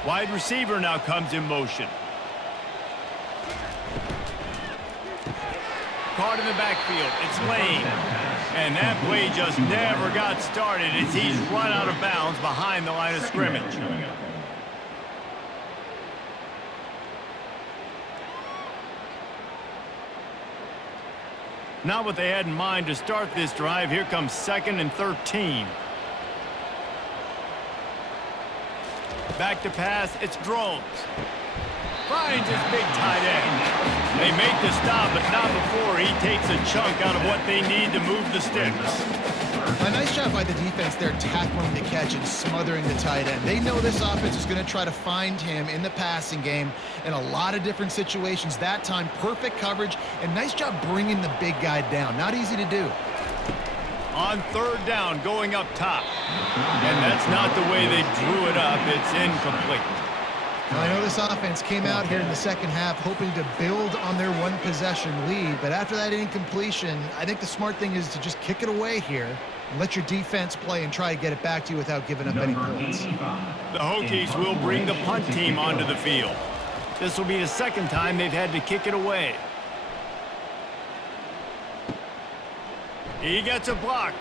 Wide receiver now comes in motion. Caught in the backfield. It's Lane. And that play just never got started as he's run out of bounds behind the line of scrimmage. Not what they had in mind to start this drive. Here comes 2nd and 13. Back to pass, it's Drones. Finds his big tight end. They make the stop, but not before he takes a chunk out of what they need to move the sticks. A nice job by the defense there, tackling the catch and smothering the tight end. They know this offense is going to try to find him in the passing game in a lot of different situations. That time, perfect coverage, and nice job bringing the big guy down. Not easy to do. On third down, going up top. And that's not the way they drew it up. It's incomplete. Now, I know this offense came out here in the second half hoping to build on their one-possession lead, but after that incompletion, I think the smart thing is to just kick it away here and let your defense play and try to get it back to you without giving up any points. The Hokies will bring the punt team onto the field. This will be the second time they've had to kick it away. He gets a block.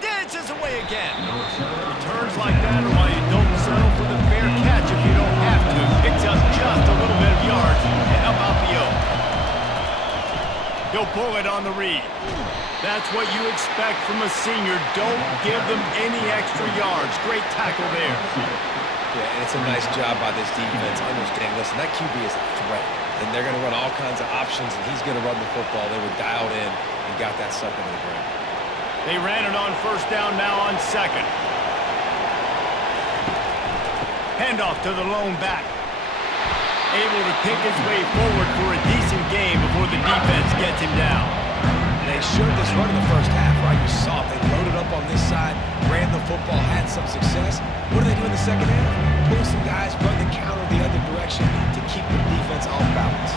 Dances away again. Returns like that are why you don't settle for the fair catch if you don't have to. Picks up just a little bit of yards and up out the oak. He'll pull it on the read. That's what you expect from a senior. Don't give them any extra yards. Great tackle there. Yeah, and it's a nice job by this defense. Understand, listen, that QB is a threat. And they're going to run all kinds of options, and he's going to run the football. They were dialed in and got that sucker to the ground. They ran it on first down, now on second. Handoff to the lone back. Able to pick his way forward for a decent game before the defense gets him down. They showed this run in the first half, right? You saw it. They loaded up on this side, ran the football, had some success. What do they do in the second half? Pull some guys, run the counter the other direction to keep the defense off balance.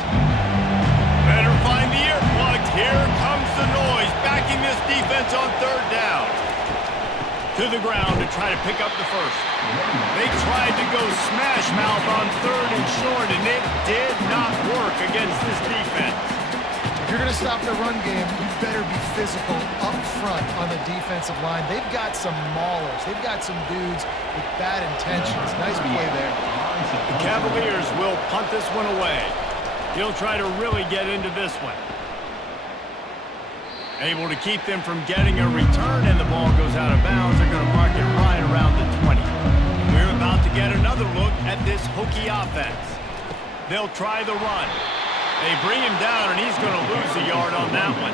Better find the earplugs. Here comes the noise, backing this defense on third down. To the ground to try to pick up the first. They tried to go smash mouth on 3rd and short, and it did not work against this defense. If you're going to stop the run game, you better be physical up front on the defensive line. They've got some maulers. They've got some dudes with bad intentions. Nice play there. The Cavaliers will punt this one away. He'll try to really get into this one. Able to keep them from getting a return, and the ball goes out of bounds. They're going to mark it right around the 20. We're about to get another look at this Hokie offense. They'll try the run. They bring him down, and he's going to lose a yard on that one.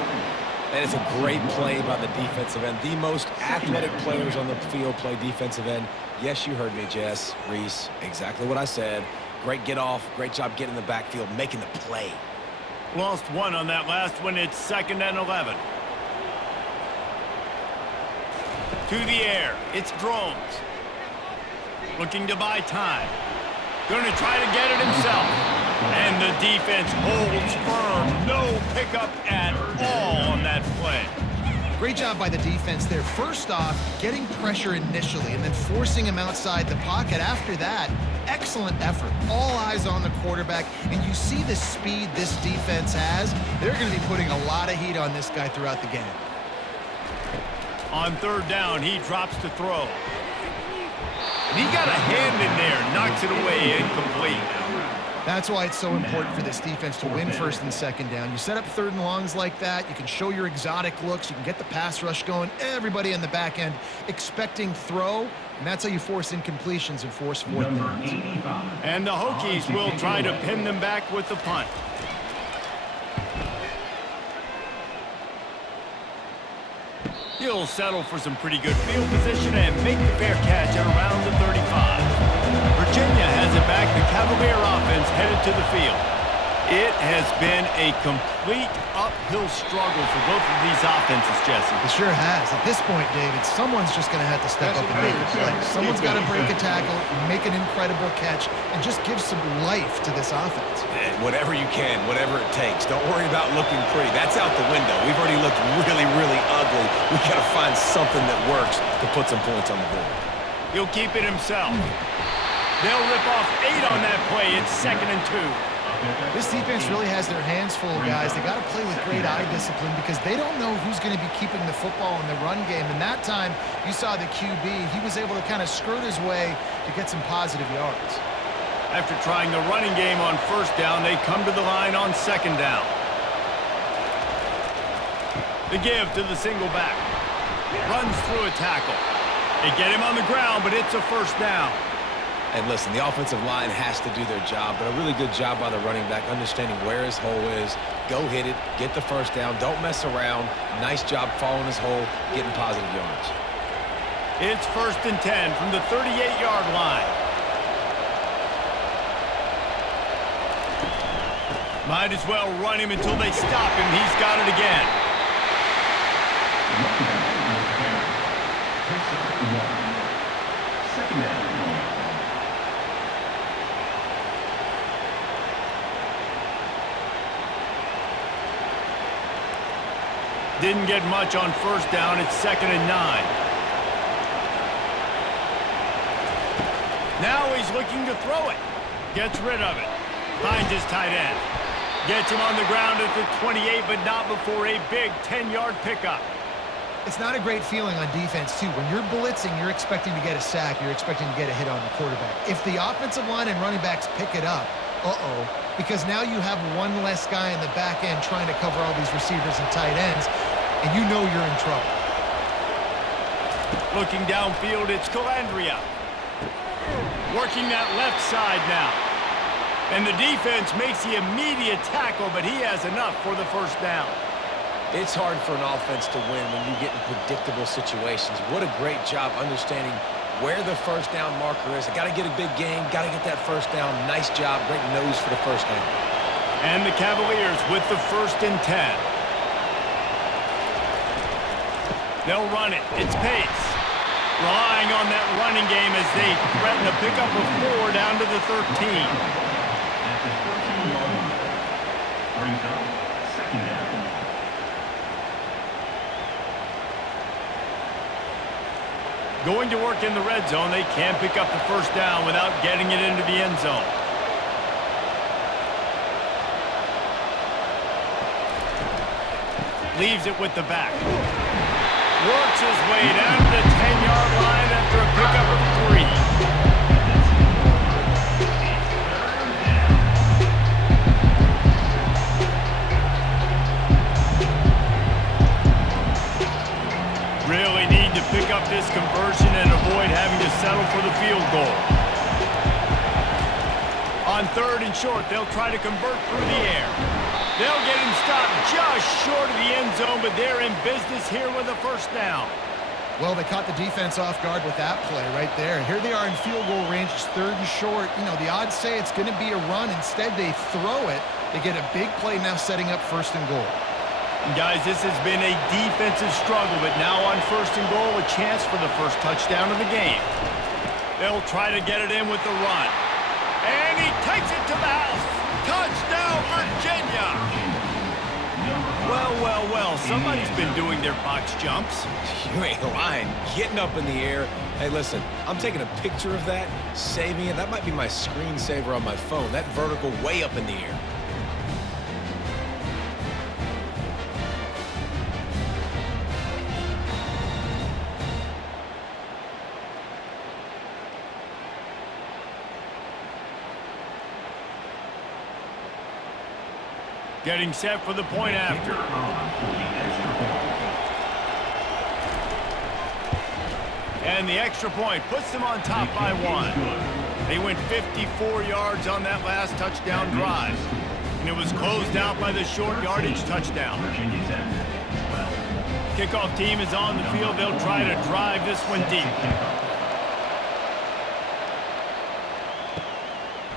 And it's a great play by the defensive end. The most athletic players on the field play defensive end. Yes, you heard me, Jess, Reese. Exactly what I said. Great get off. Great job getting in the backfield, making the play. Lost one on that last one. It's 2nd and 11. To the air. It's Drones. Looking to buy time. Going to try to get it himself. And the defense holds firm. No pickup at all on that play. Great job by the defense there. First off, getting pressure initially and then forcing him outside the pocket. After that, excellent effort. All eyes on the quarterback. And you see the speed this defense has. They're going to be putting a lot of heat on this guy throughout the game. On 3rd down, he drops to throw. And he got a hand in there, knocks it away, incomplete. That's why it's so important for this defense to win 1st and 2nd down. You set up 3rd and longs like that, you can show your exotic looks, you can get the pass rush going, everybody in the back end expecting throw, and that's how you force incompletions and force 4th downs. And the Hokies will try to pin them back with the punt. He'll settle for some pretty good field position and make the fair catch at around the 35. Virginia has it back. The Cavalier offense headed to the field. It has been a complete uphill struggle for both of these offenses, Jesse. It sure has. At this point, David, someone's just going to have to step up and make a play. Someone's got to break a tackle, make an incredible catch, and just give some life to this offense. And whatever you can, whatever it takes. Don't worry about looking pretty. That's out the window. We've already looked really, really ugly. We've got to find something that works to put some points on the board. He'll keep it himself. They'll rip off 8 on that play. It's 2nd and 2. This defense really has their hands full, guys. They got to play with great eye discipline because they don't know who's going to be keeping the football in the run game. And that time, you saw the QB. He was able to kind of skirt his way to get some positive yards. After trying the running game on 1st down, they come to the line on 2nd down. The give to the single back. Runs through a tackle. They get him on the ground, but it's a 1st down. And listen, the offensive line has to do their job, but a really good job by the running back, understanding where his hole is. Go hit it, get the 1st down, don't mess around. Nice job following his hole, getting positive yards. It's 1st and 10 from the 38-yard line. Might as well run him until they stop him. He's got it again. Didn't get much on 1st down. It's 2nd and 9. Now he's looking to throw it. Gets rid of it. Finds his tight end. Gets him on the ground at the 28, but not before a big 10-yard pickup. It's not a great feeling on defense, too. When you're blitzing, you're expecting to get a sack. You're expecting to get a hit on the quarterback. If the offensive line and running backs pick it up, because now you have one less guy in the back end trying to cover all these receivers and tight ends, and you know you're in trouble. Looking downfield, it's Calandria. Working that left side now. And the defense makes the immediate tackle, but he has enough for the 1st down. It's hard for an offense to win when you get in predictable situations. What a great job understanding where the 1st down marker is. I got to get a big game, got to get that 1st down. Nice job, great nose for the 1st down. And the Cavaliers with the 1st and 10. They'll run it. It's Pace. Relying on that running game as they threaten a pickup of 4 down to the 13. At the 14-yard line, brings up 2nd down. Going to work in the red zone, they can't pick up the first down without getting it into the end zone. Leaves it with the back. Works his way down to the 10-yard line after a pickup of 3. Really need to pick up this conversion and avoid having to settle for the field goal. On 3rd and short, they'll try to convert through the air. They'll get him stopped just short of the end zone, but they're in business here with a first down. Well, they caught the defense off guard with that play right there. Here they are in field goal range. It's 3rd and short. You know, the odds say it's going to be a run. Instead, they throw it. They get a big play now setting up 1st and goal. And guys, this has been a defensive struggle, but now on 1st and goal, a chance for the first touchdown of the game. They'll try to get it in with the run. And he takes it to the house. Touchdown, Virginia! Well, somebody's been doing their box jumps. You ain't lying. Getting up in the air. Hey, listen, I'm taking a picture of that, saving it. That might be my screensaver on my phone. That vertical way up in the air. Getting set for the point after. And the extra point puts them on top by 1. They went 54 yards on that last touchdown drive. And it was closed out by the short yardage touchdown. Kickoff team is on the field. They'll try to drive this one deep.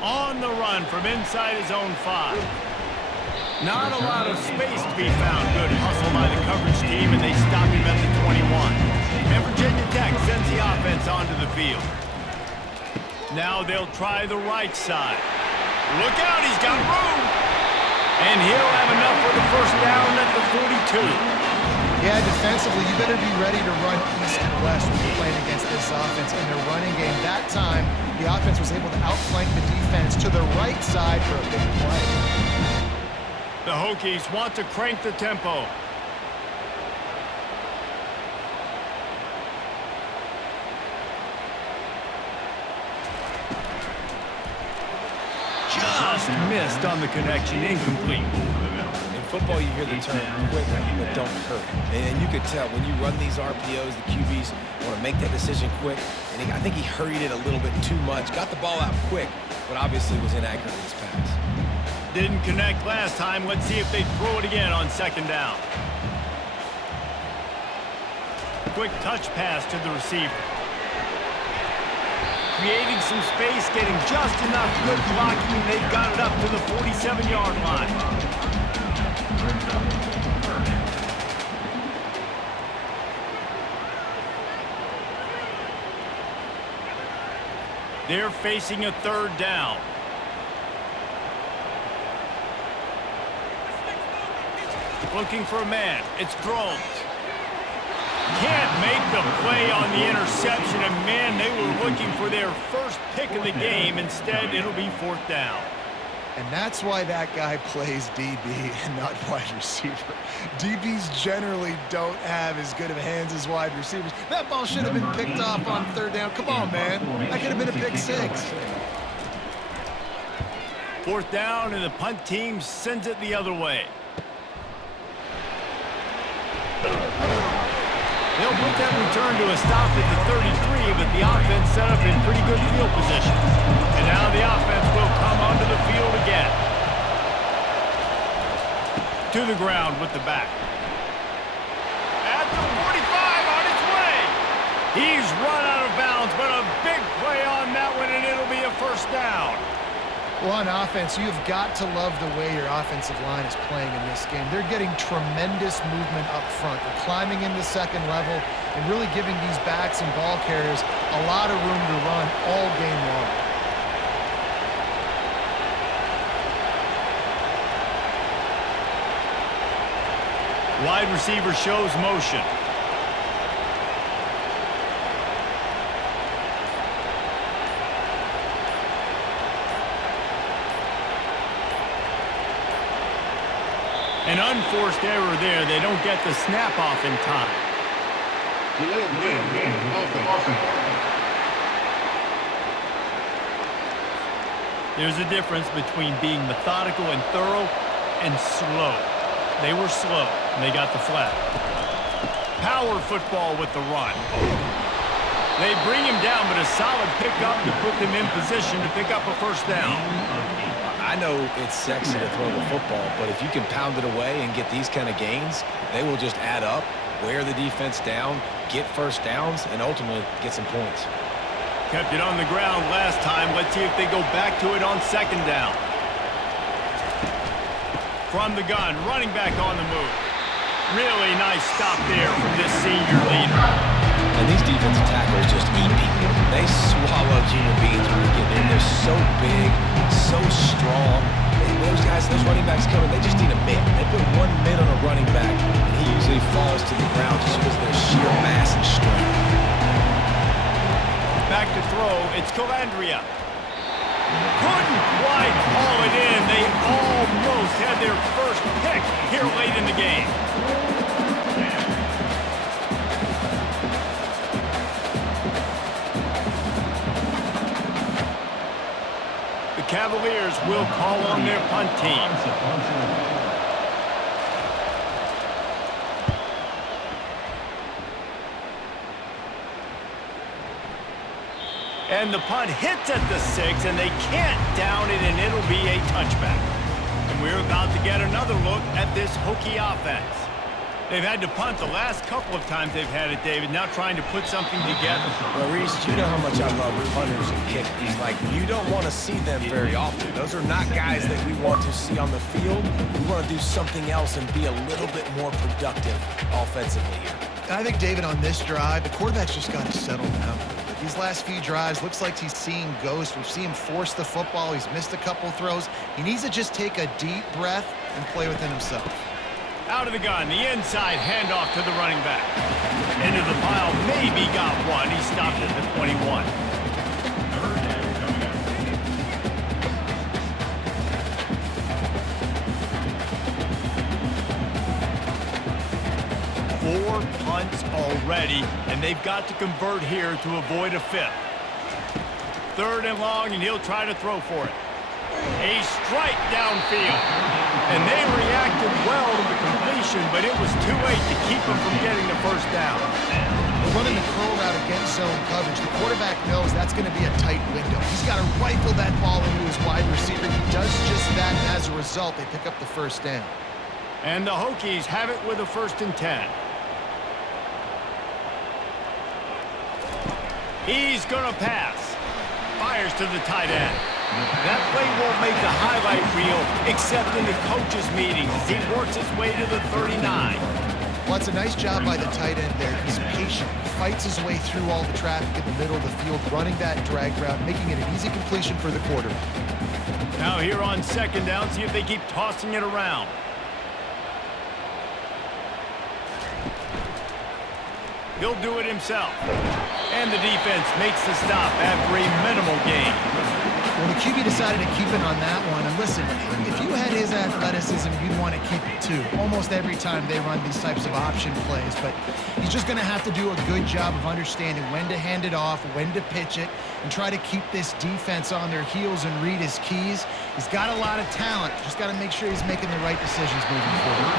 On the run from inside his own 5. Not a lot of space to be found. Good hustle by the coverage team, and they stop him at the 21. And Virginia Tech sends the offense onto the field. Now they'll try the right side. Look out, he's got room. And he'll have enough for the first down at the 42. Yeah, defensively, you better be ready to run east and west when you're playing against this offense in their running game. That time, the offense was able to outflank the defense to the right side for a big play. The Hokies want to crank the tempo. Just missed on the connection, incomplete. In football, you hear the term quick but don't hurt. And you could tell when you run these RPOs, the QBs want to make that decision quick. And I think he hurried it a little bit too much. Got the ball out quick, but obviously was inaccurate in his pass. Didn't connect last time. Let's see if they throw it again on 2nd down. Quick touch pass to the receiver. Creating some space, getting just enough good blocking, and they've got it up to the 47-yard line. They're facing a 3rd down. Looking for a man. It's Drones. Can't make the play on the interception, and man, they were looking for their first pick of the game. Instead, it'll be 4th down. And that's why that guy plays DB and not wide receiver. DBs generally don't have as good of hands as wide receivers. That ball should have been picked off on 3rd down. Come on, man. That could have been a pick 6. 4th down, and the punt team sends it the other way. They'll put that return to a stop at the 33, but the offense set up in pretty good field position. And now the offense will come onto the field again. To the ground with the back. At the 45 on its way. He's run out of bounds, but a big play on that one, and it'll be a first down. Well, on offense, you've got to love the way your offensive line is playing in this game. They're getting tremendous movement up front. They're climbing into 2nd level and really giving these backs and ball carriers a lot of room to run all game long. Wide receiver shows motion. An unforced error there. They don't get the snap off in time. There's a difference between being methodical and thorough and slow. They were slow, and they got the flag. Power football with the run. They bring him down, but a solid pickup to put them in position to pick up a first down. I know it's sexy to throw the football, but if you can pound it away and get these kind of gains, they will just add up, wear the defense down, get first downs, and ultimately get some points. Kept it on the ground last time. Let's see if they go back to it on second down. From the gun, running back on the move. Really nice stop there from this senior leader. And these defensive tackles just eat people. They swallow human beings when they get in. They're so big, so strong. And those guys, those running backs coming, they just need a mitt. They put one mitt on a running back, and he usually falls to the ground just because of their sheer mass and strength. Back to throw, it's Cavaliers. Couldn't quite haul it in. They almost had their first pick here late in the game. The Cavaliers will call on their punt team. And the punt hits at the 6, and they can't down it, and it'll be a touchback. And we're about to get another look at this Hokie offense. They've had to punt the last couple of times they've had it, David, now trying to put something together. Well, Reese, you know how much I love punters and kickers. Like, you don't want to see them very often. Those are not guys that we want to see on the field. We want to do something else and be a little bit more productive offensively here. I think, David, on this drive, the quarterback's just got to settle down. These last few drives, looks like he's seeing ghosts. We've seen him force the football. He's missed a couple throws. He needs to just take a deep breath and play within himself. Out of the gun, the inside handoff to the running back. Into the pile, maybe got one. He stopped at the 21. 4 punts already, and they've got to convert here to avoid a 5th. 3rd and long, and he'll try to throw for it. A strike downfield. And they reacted well to the completion, but it was too late to keep them from getting the first down. We're running the curl route against zone coverage. The quarterback knows that's going to be a tight window. He's got to rifle that ball into his wide receiver. He does just that, and as a result, they pick up the first down. And the Hokies have it with a 1st and 10. He's going to pass. Fires to the tight end. That play won't make the highlight reel except in the coaches' meetings as he works his way to the 39. Well, it's a nice job by the tight end there. He's patient. He fights his way through all the traffic in the middle of the field, running that drag route, making it an easy completion for the quarterback. Now here on 2nd down, see if they keep tossing it around. He'll do it himself. And the defense makes the stop after a minimal gain. Well, the QB decided to keep it on that one. And listen, if you had his athleticism, you'd want to keep it too. Almost every time they run these types of option plays. But he's just going to have to do a good job of understanding when to hand it off, when to pitch it, and try to keep this defense on their heels and read his keys. He's got a lot of talent. Just got to make sure he's making the right decisions moving forward.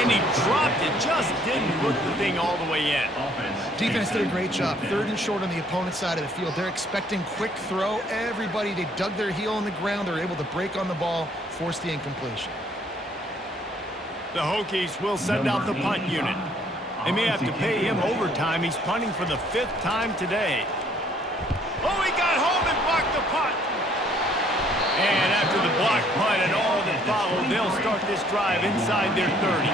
And he dropped it. Just didn't put the thing all the way in. Defense did a great job. 3rd and short on the opponent's side of the field. They're expecting quick throw. Everybody, they dug their heel on the ground. They're able to break on the ball, force the incompletion. The Hokies will send out the punt unit. They may have to pay him overtime. He's punting for the 5th time today. Oh, he got home and blocked the punt. And after the block punt and all that followed, they'll start this drive inside their 30.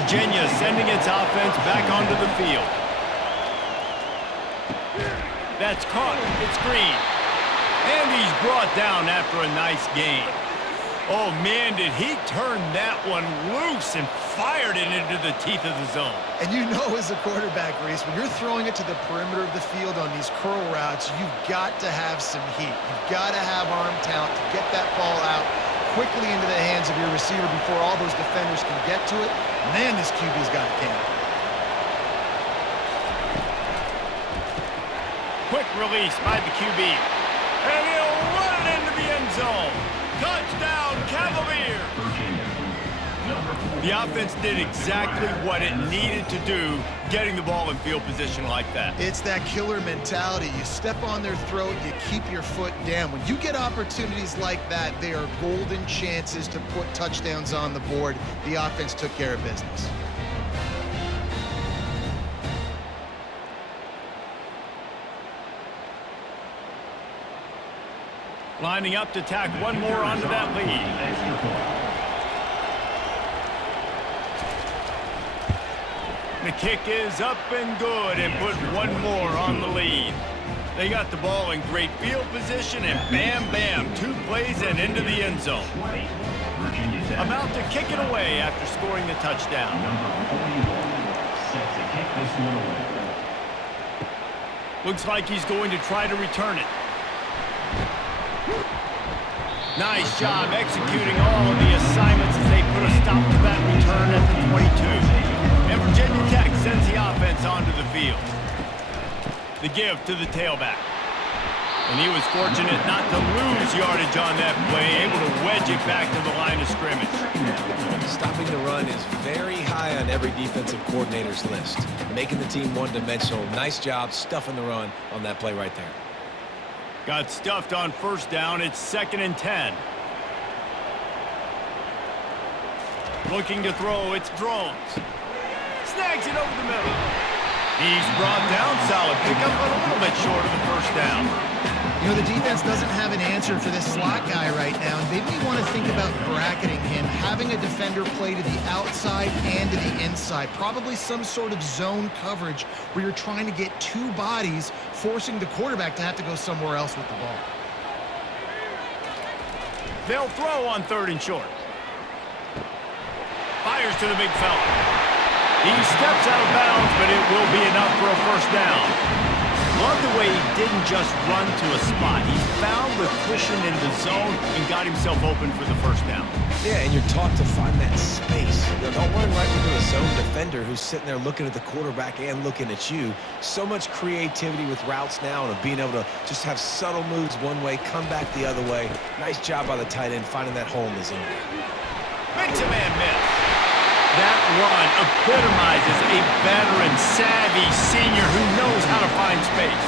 Virginia sending its offense back onto the field. That's caught. It's Green. And he's brought down after a nice gain. Oh, man, did he turn that one loose and fired it into the teeth of the zone. And you know as a quarterback, Reese, when you're throwing it to the perimeter of the field on these curl routes, you've got to have some heat. You've got to have arm talent to get that ball out quickly into the hands of your receiver before all those defenders can get to it. Man, this QB's got a cannon. Quick release by the QB. And he'll run it into the end zone. Touchdown, Cavaliers! The offense did exactly what it needed to do, getting the ball in field position like that. It's that killer mentality. You step on their throat, you keep your foot down. When you get opportunities like that, they are golden chances to put touchdowns on the board. The offense took care of business. Lining up to tack one more onto that lead. The kick is up and good and put one more on the lead. They got the ball in great field position and bam, bam, 2 plays and into the end zone. About to kick it away after scoring the touchdown. Looks like he's going to try to return it. Nice job executing all of the assignments as they put a stop to that return at the 22. And Virginia Tech sends the offense onto the field. The give to the tailback. And he was fortunate not to lose yardage on that play, able to wedge it back to the line of scrimmage. Stopping the run is very high on every defensive coordinator's list. Making the team one-dimensional. Nice job stuffing the run on that play right there. Got stuffed on first down. It's 2nd and 10. Looking to throw. It's Drones. Snags it over the middle. He's brought down. Solid pickup, but a little bit short of the first down. You know, the defense doesn't have an answer for this slot guy right now, and they may want to think about bracketing him, having a defender play to the outside and to the inside. Probably some sort of zone coverage where you're trying to get 2 bodies, forcing the quarterback to have to go somewhere else with the ball. They'll throw on 3rd and short. Fires to the big fella. He steps out of bounds, but it will be enough for a first down. Love the way he didn't just run to a spot. He found the cushion in the zone and got himself open for the first down. Yeah, and you're taught to find that space. You know, don't run right into a zone defender who's sitting there looking at the quarterback and looking at you. So much creativity with routes now and of being able to just have subtle moves one way, come back the other way. Nice job by the tight end finding that hole in the zone. Makes a man miss. That run epitomizes a veteran, savvy senior who knows how to find space.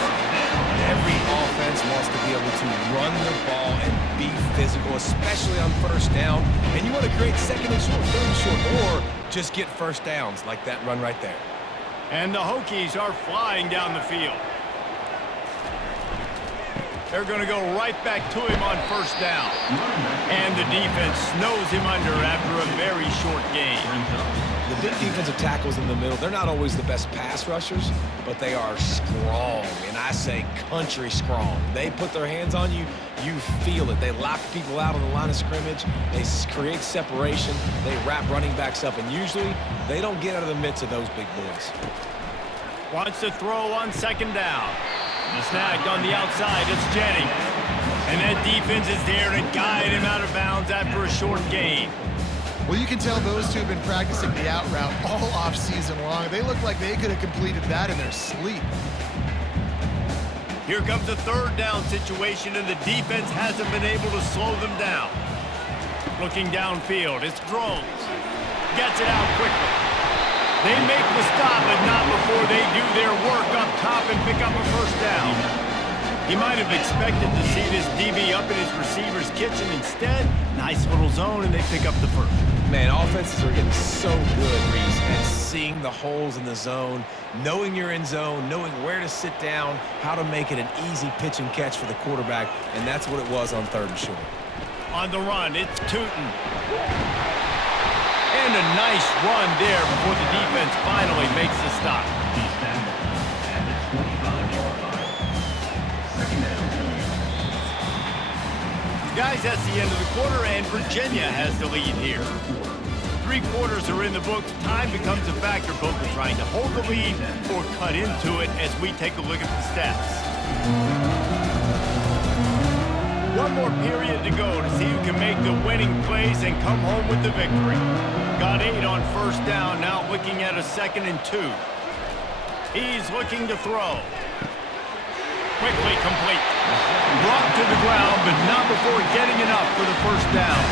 Every offense wants to be able to run the ball and be physical, especially on first down. And you want to create 2nd and short, 3rd and short, or just get first downs like that run right there. And the Hokies are flying down the field. They're going to go right back to him on first down. And the defense snows him under after a very short gain. The big defensive tackles in the middle, they're not always the best pass rushers, but they are strong, and I say country strong. They put their hands on you, you feel it. They lock people out on the line of scrimmage. They create separation. They wrap running backs up, and usually they don't get out of the midst of those big boys. Wants to throw on 2nd down. Snagged on the outside, it's Jennings. And that defense is there to guide him out of bounds after a short gain. Well, you can tell those two have been practicing the out route all off-season long. They look like they could have completed that in their sleep. Here comes a 3rd down situation, and the defense hasn't been able to slow them down. Looking downfield, it's Drones. Gets it out quickly. They make the stop, but not before they do their work up top and pick up a first down. He might have expected to see this DB up in his receiver's kitchen. Instead, nice little zone, and they pick up the first. Man, offenses are getting so good, Reese, at seeing the holes in the zone, knowing you're in zone, knowing where to sit down, how to make it an easy pitch and catch for the quarterback, and that's what it was on 3rd and short. On the run, it's Tootin. And a nice run there before the defense finally makes the stop. Guys, that's the end of the quarter, and Virginia has the lead here. 3 quarters are in the books. Time becomes a factor, both in trying to hold the lead or cut into it as we take a look at the stats. one more period to go to see who can make the winning plays and come home with the victory. Got 8 on first down, now looking at a 2nd and 2. He's looking to throw. Quickly complete. Brought to the ground, but not before getting enough for the first down.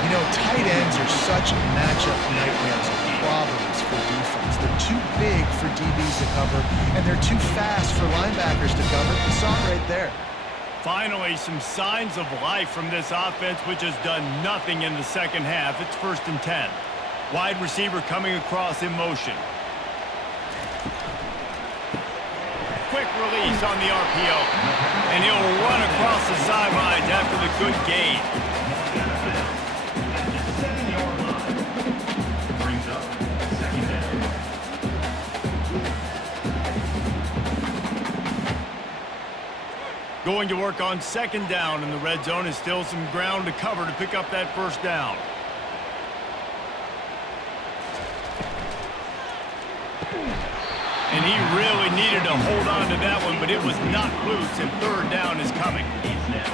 You know, tight ends are such matchup nightmares and problems for defense. They're too big for DBs to cover, and they're too fast for linebackers to cover. You saw it right there. Finally, some signs of life from this offense, which has done nothing in the second half. It's 1st and 10. Wide receiver coming across in motion. Quick release on the RPO. And he'll run across the sidelines after the good gain. At the 7-yard line. Brings up 2nd down. Going to work on 2nd down in the red zone is still some ground to cover to pick up that first down. And he really needed to hold on to that one, but it was not loose, and 3rd down is coming.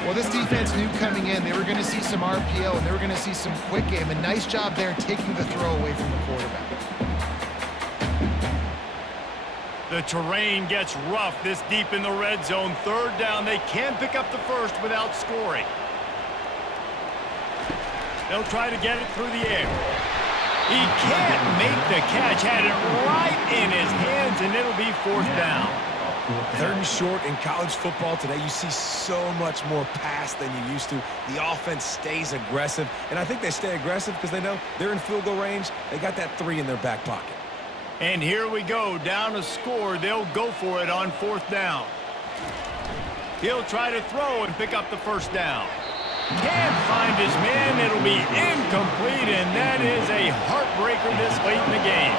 Well, this defense knew coming in they were going to see some RPO and they were going to see some quick game. A nice job there taking the throw away from the quarterback. The terrain gets rough this deep in the red zone. 3rd down. They can pick up the first without scoring. They'll try to get it through the air. He can't make the catch. Had it right in his hands, and it'll be 4th down. 3rd and short in college football today. You see so much more pass than you used to. The offense stays aggressive, and I think they stay aggressive because they know they're in field goal range. They got that 3 in their back pocket. And here we go, down a score. They'll go for it on 4th down. He'll try to throw and pick up the first down. Can't find his man. It'll be incomplete, and that is a heartbreaker this late in the game.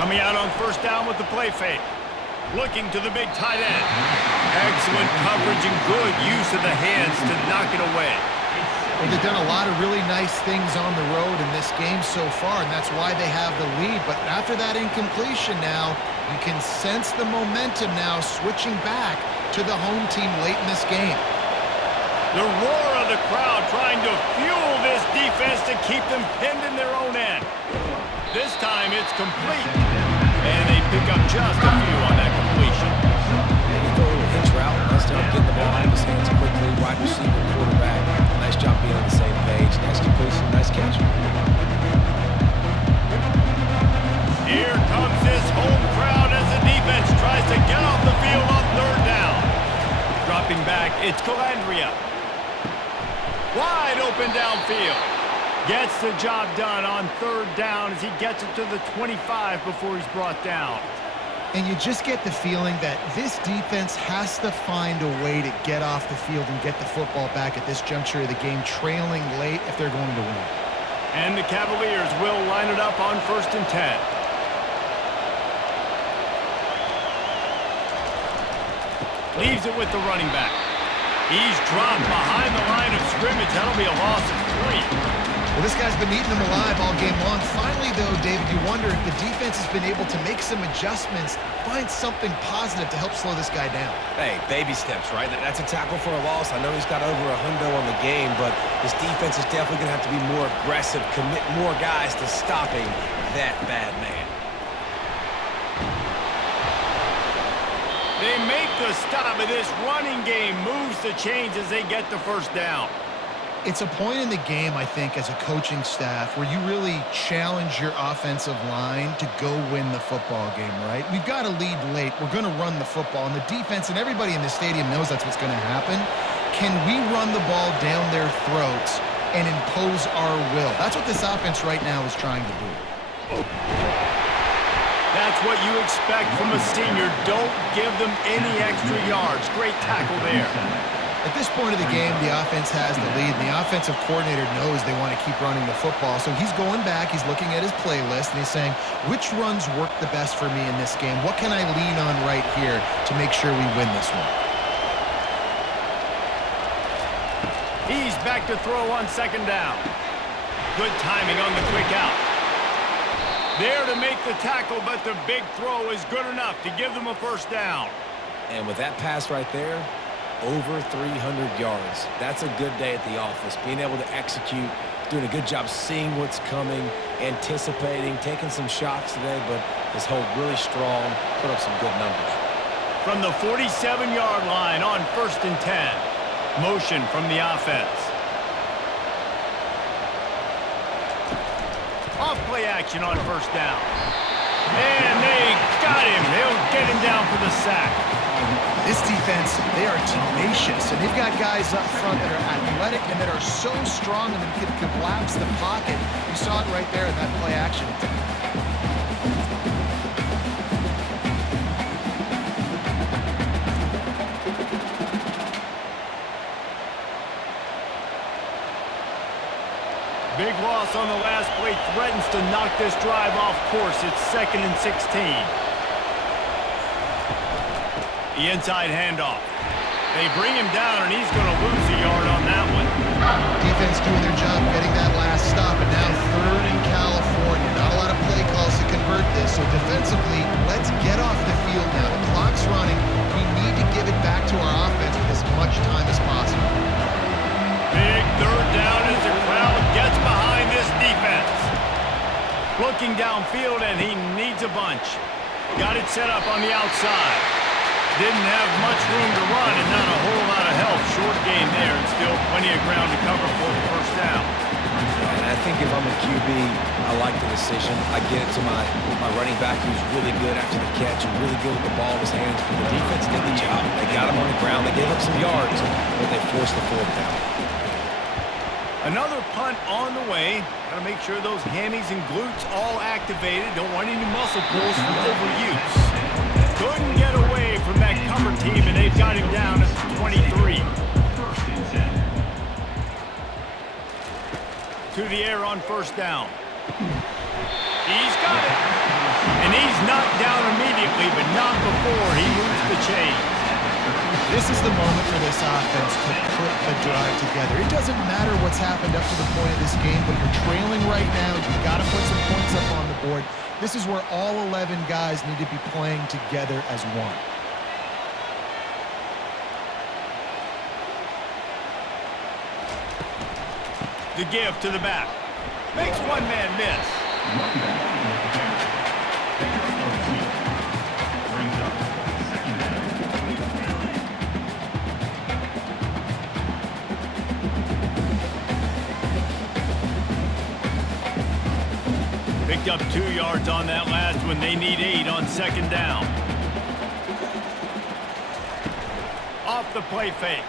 Coming out on 1st down with the play fake. Looking to the big tight end. Excellent coverage and good use of the hands to knock it away. Well, they've done a lot of really nice things on the road in this game so far, and that's why they have the lead. But after that incompletion now, you can sense the momentum now switching back to the home team late in this game. The roar of the crowd trying to fuel this defense to keep them pinned in their own end. This time it's complete. And they pick up just a few on that completion. And he throw a little hitch route. Nice job getting the ball out of his hands quickly. Wide receiver, quarterback. Nice job being on the same page. Nice completion, nice catch. Here comes this home crowd as the defense tries to get off the field on 3rd down. Dropping back, it's Cavaliers. Wide open downfield. Gets the job done on 3rd down as he gets it to the 25 before he's brought down. And you just get the feeling that this defense has to find a way to get off the field and get the football back at this juncture of the game, trailing late if they're going to win. And the Cavaliers will line it up on 1st and 10. Leaves it with the running back. He's dropped behind the line of scrimmage. That'll be a loss of 3. Well, this guy's been eating them alive all game long. Finally, though, David, you wonder if the defense has been able to make some adjustments, find something positive to help slow this guy down. Hey, baby steps, right? That's a tackle for a loss. I know he's got over a hundo on the game, but this defense is definitely going to have to be more aggressive, commit more guys to stopping that bad man. They make the stop, but this running game moves the chains as they get the first down. It's a point in the game, I think, as a coaching staff where you really challenge your offensive line to go win the football game, right? We've got to lead late. We're going to run the football, and the defense and everybody in the stadium knows that's what's going to happen. Can we run the ball down their throats and impose our will? That's what this offense right now is trying to do. That's what you expect from a senior. Don't give them any extra yards. Great tackle there. At this point of the game, the offense has the lead, and the offensive coordinator knows they want to keep running the football. So he's going back, he's looking at his playlist, and he's saying, which runs work the best for me in this game? What can I lean on right here to make sure we win this one? He's back to throw on 2nd down. Good timing on the quick out. There to make the tackle, but the big throw is good enough to give them a first down. And with that pass right there, over 300 yards. That's a good day at the office. Being able to execute, doing a good job seeing what's coming, anticipating, taking some shots today, but his hold really strong, put up some good numbers. From the 47-yard line on 1st and 10. Motion from the offense. Off play action on 1st down. And they got him. They'll get him down for the sack. This defense, they are tenacious, and they've got guys up front that are athletic and that are so strong and that can collapse the pocket. You saw it right there in that play action. Big loss on the last play threatens to knock this drive off course. It's 2nd and 16. The inside handoff. They bring him down, and he's going to lose a yard on that one. Defense doing their job getting that last stop, and now 3rd in California. Not a lot of play calls to convert this, so defensively, let's get off the field now. The clock's running. We need to give it back to our offense with as much time as possible. Big 3rd down as the crowd gets behind this defense. Looking downfield, and he needs a bunch. Got it set up on the outside. Didn't have much room to run and not a whole lot of help. Short game there and still plenty of ground to cover for the 1st down. And I think if I'm a QB, I like the decision. I get it to my running back who's really good after the catch and really good with the ball in his hands. But the defense did the job. They got him on the ground. They gave up some yards, but they forced the 4th down. Another punt on the way. Got to make sure those hammies and glutes all activated. Don't want any muscle pulls from overuse. Couldn't get away from that cover team, and they've got him down at 23. 1st and 10. To the air on 1st down. He's got it. And he's knocked down immediately, but not before he moves the chains. This is the moment for this offense to put a drive together. It doesn't matter what's happened up to the point of this game, but you're trailing right now. You've got to put some points up on the board. This is where all 11 guys need to be playing together as one. The give to the back. Makes one man miss. Running back brings up 2nd down. Picked up 2 yards on that last one. They need 8 on 2nd down. Off the play fake.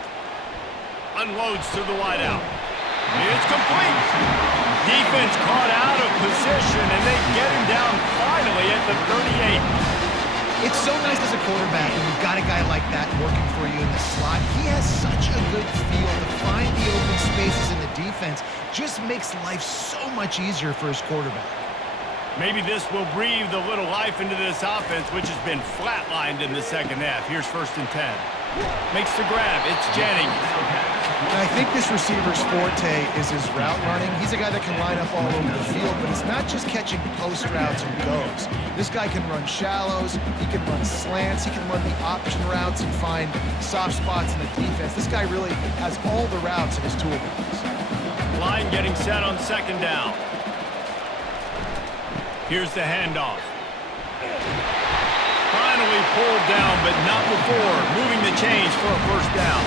Unloads to the wideout. It's complete. Defense caught out of position, and they get him down finally at the 38. It's so nice as a quarterback when you've got a guy like that working for you in the slot. He has such a good feel to find the open spaces in the defense. Just makes life so much easier for his quarterback. Maybe this will breathe a little life into this offense, which has been flatlined in the 2nd half. Here's 1st and 10. Makes the grab. It's Jennings. And I think this receiver's forte is his route running. He's a guy that can line up all over the field, but it's not just catching post routes and goes. This guy can run shallows, he can run slants, he can run the option routes and find soft spots in the defense. This guy really has all the routes in his toolbox. Line getting set on 2nd down. Here's the handoff. Finally pulled down, but not before. Moving the chains for a 1st down.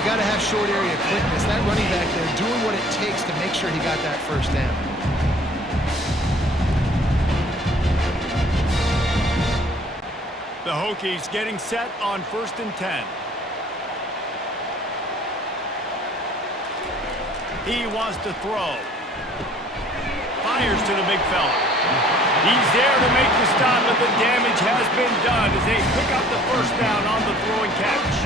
You got to have short area quickness. That running back there doing what it takes to make sure he got that 1st down. The Hokies getting set on 1st and 10. He wants to throw. Fires to the big fella. He's there to make the stop, but the damage has been done as they pick up the 1st down on the throw and catch.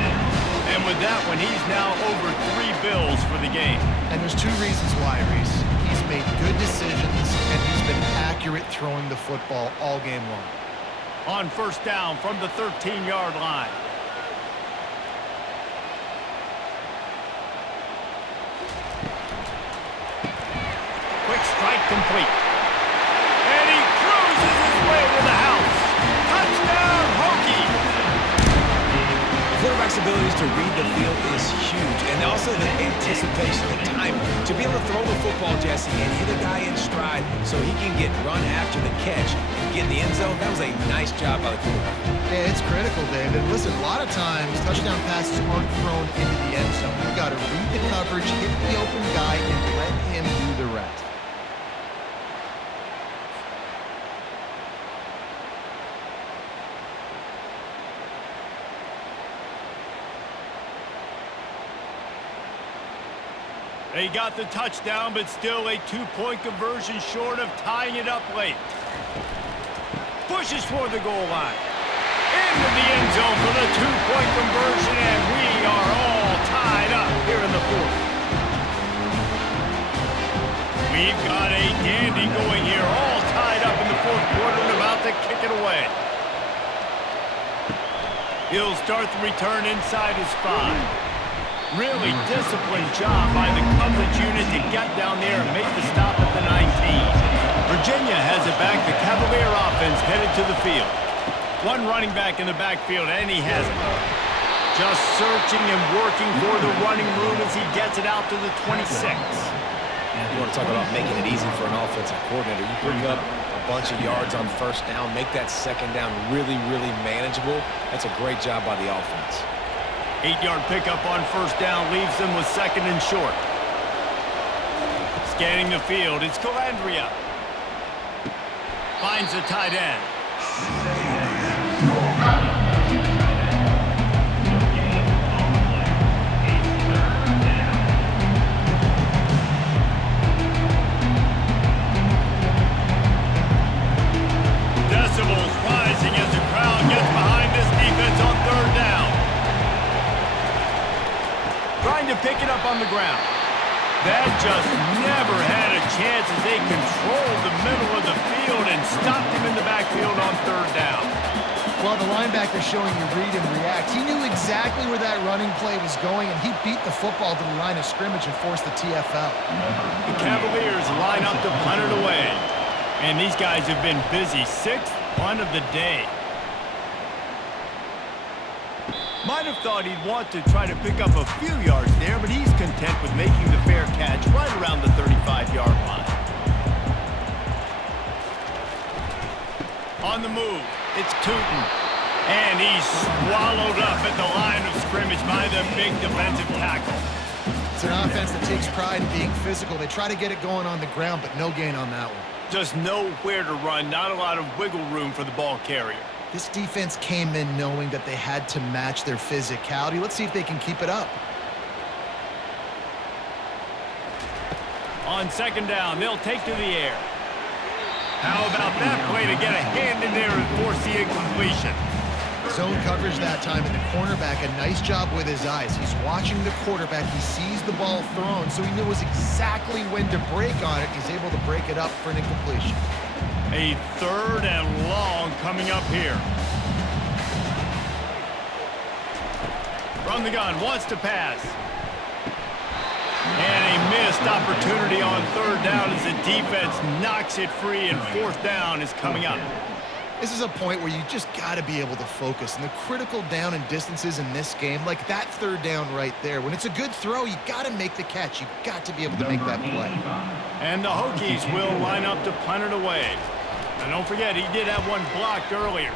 And with that one, he's now over 3 bills for the game. And there's 2 reasons why, Reese. He's made good decisions, and he's been accurate throwing the football all game long. On 1st down from the 13-yard line. Quick strike complete. And he cruises his way to the house. Touchdown, Hokies! abilities to read the field is huge. And also the anticipation, the time to be able to throw the football, Jesse, and hit a guy in stride so he can get run after the catch and get in the end zone. That was a nice job by the quarterback. Yeah, it's critical, David. Listen, a lot of times touchdown passes aren't thrown into the end zone. You've got to read the coverage, hit the open guy, and let him do the rest. They got the touchdown, but still a two-point conversion short of tying it up late. Pushes for the goal line. Into the end zone for the two-point conversion, and we are all tied up here in the fourth. We've got a dandy going here, all tied up in the fourth quarter and about to kick it away. He'll start the return inside his 5. Really disciplined job by the coverage unit to get down there and make the stop at the 19. Virginia has it back. The Cavalier offense headed to the field. One running back in the backfield, and he has it. Just searching and working for the running room as he gets it out to the 26. You want to talk about making it easy for an offensive coordinator. You bring up a bunch of yards on first down, make that second down really, really manageable. That's a great job by the offense. 8-yard pickup on first down leaves them with second and short. Scanning the field, it's Calandria. Finds the tight end. Decibels rising as the crowd gets behind this defense on third down. Trying to pick it up on the ground. That just never had a chance as they controlled the middle of the field and stopped him in the backfield on third down. Well, the linebacker showing you read and react. He knew exactly where that running play was going, and he beat the football to the line of scrimmage and forced the TFL. The Cavaliers line up to punt it away. And these guys have been busy. 6th punt of the day. Might have thought he'd want to try to pick up a few yards there, but he's content with making the fair catch right around the 35-yard line. On the move, it's Tootin. And he's swallowed up at the line of scrimmage by the big defensive tackle. It's an offense that takes pride in being physical. They try to get it going on the ground, but no gain on that one. Just nowhere to run, not a lot of wiggle room for the ball carrier. This defense came in knowing that they had to match their physicality. Let's see if they can keep it up. On second down, they'll take to the air. How about that play to get a hand in there and force the incompletion? Zone coverage that time, and the cornerback, a nice job with his eyes. He's watching the quarterback. He sees the ball thrown, so he knows exactly when to break on it. He's able to break it up for an incompletion. A third and long coming up here. From the gun, wants to pass. And a missed opportunity on third down as the defense knocks it free, and fourth down is coming up. This is a point where you just got to be able to focus. And the critical down and distances in this game, like that third down right there, when it's a good throw, you got to make the catch. You've got to be able to make that play. And the Hokies will line up to punt it away. And don't forget, he did have one blocked earlier.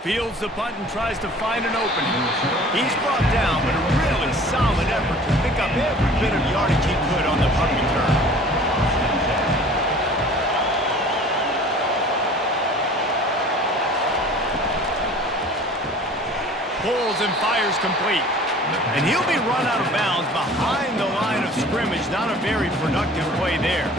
Fields the punt and tries to find an opening. He's brought down, but a really solid effort to pick up every bit of yardage he could on the punt return. Pulls and fires complete. And he'll be run out of bounds behind the line of scrimmage. Not a very productive play there.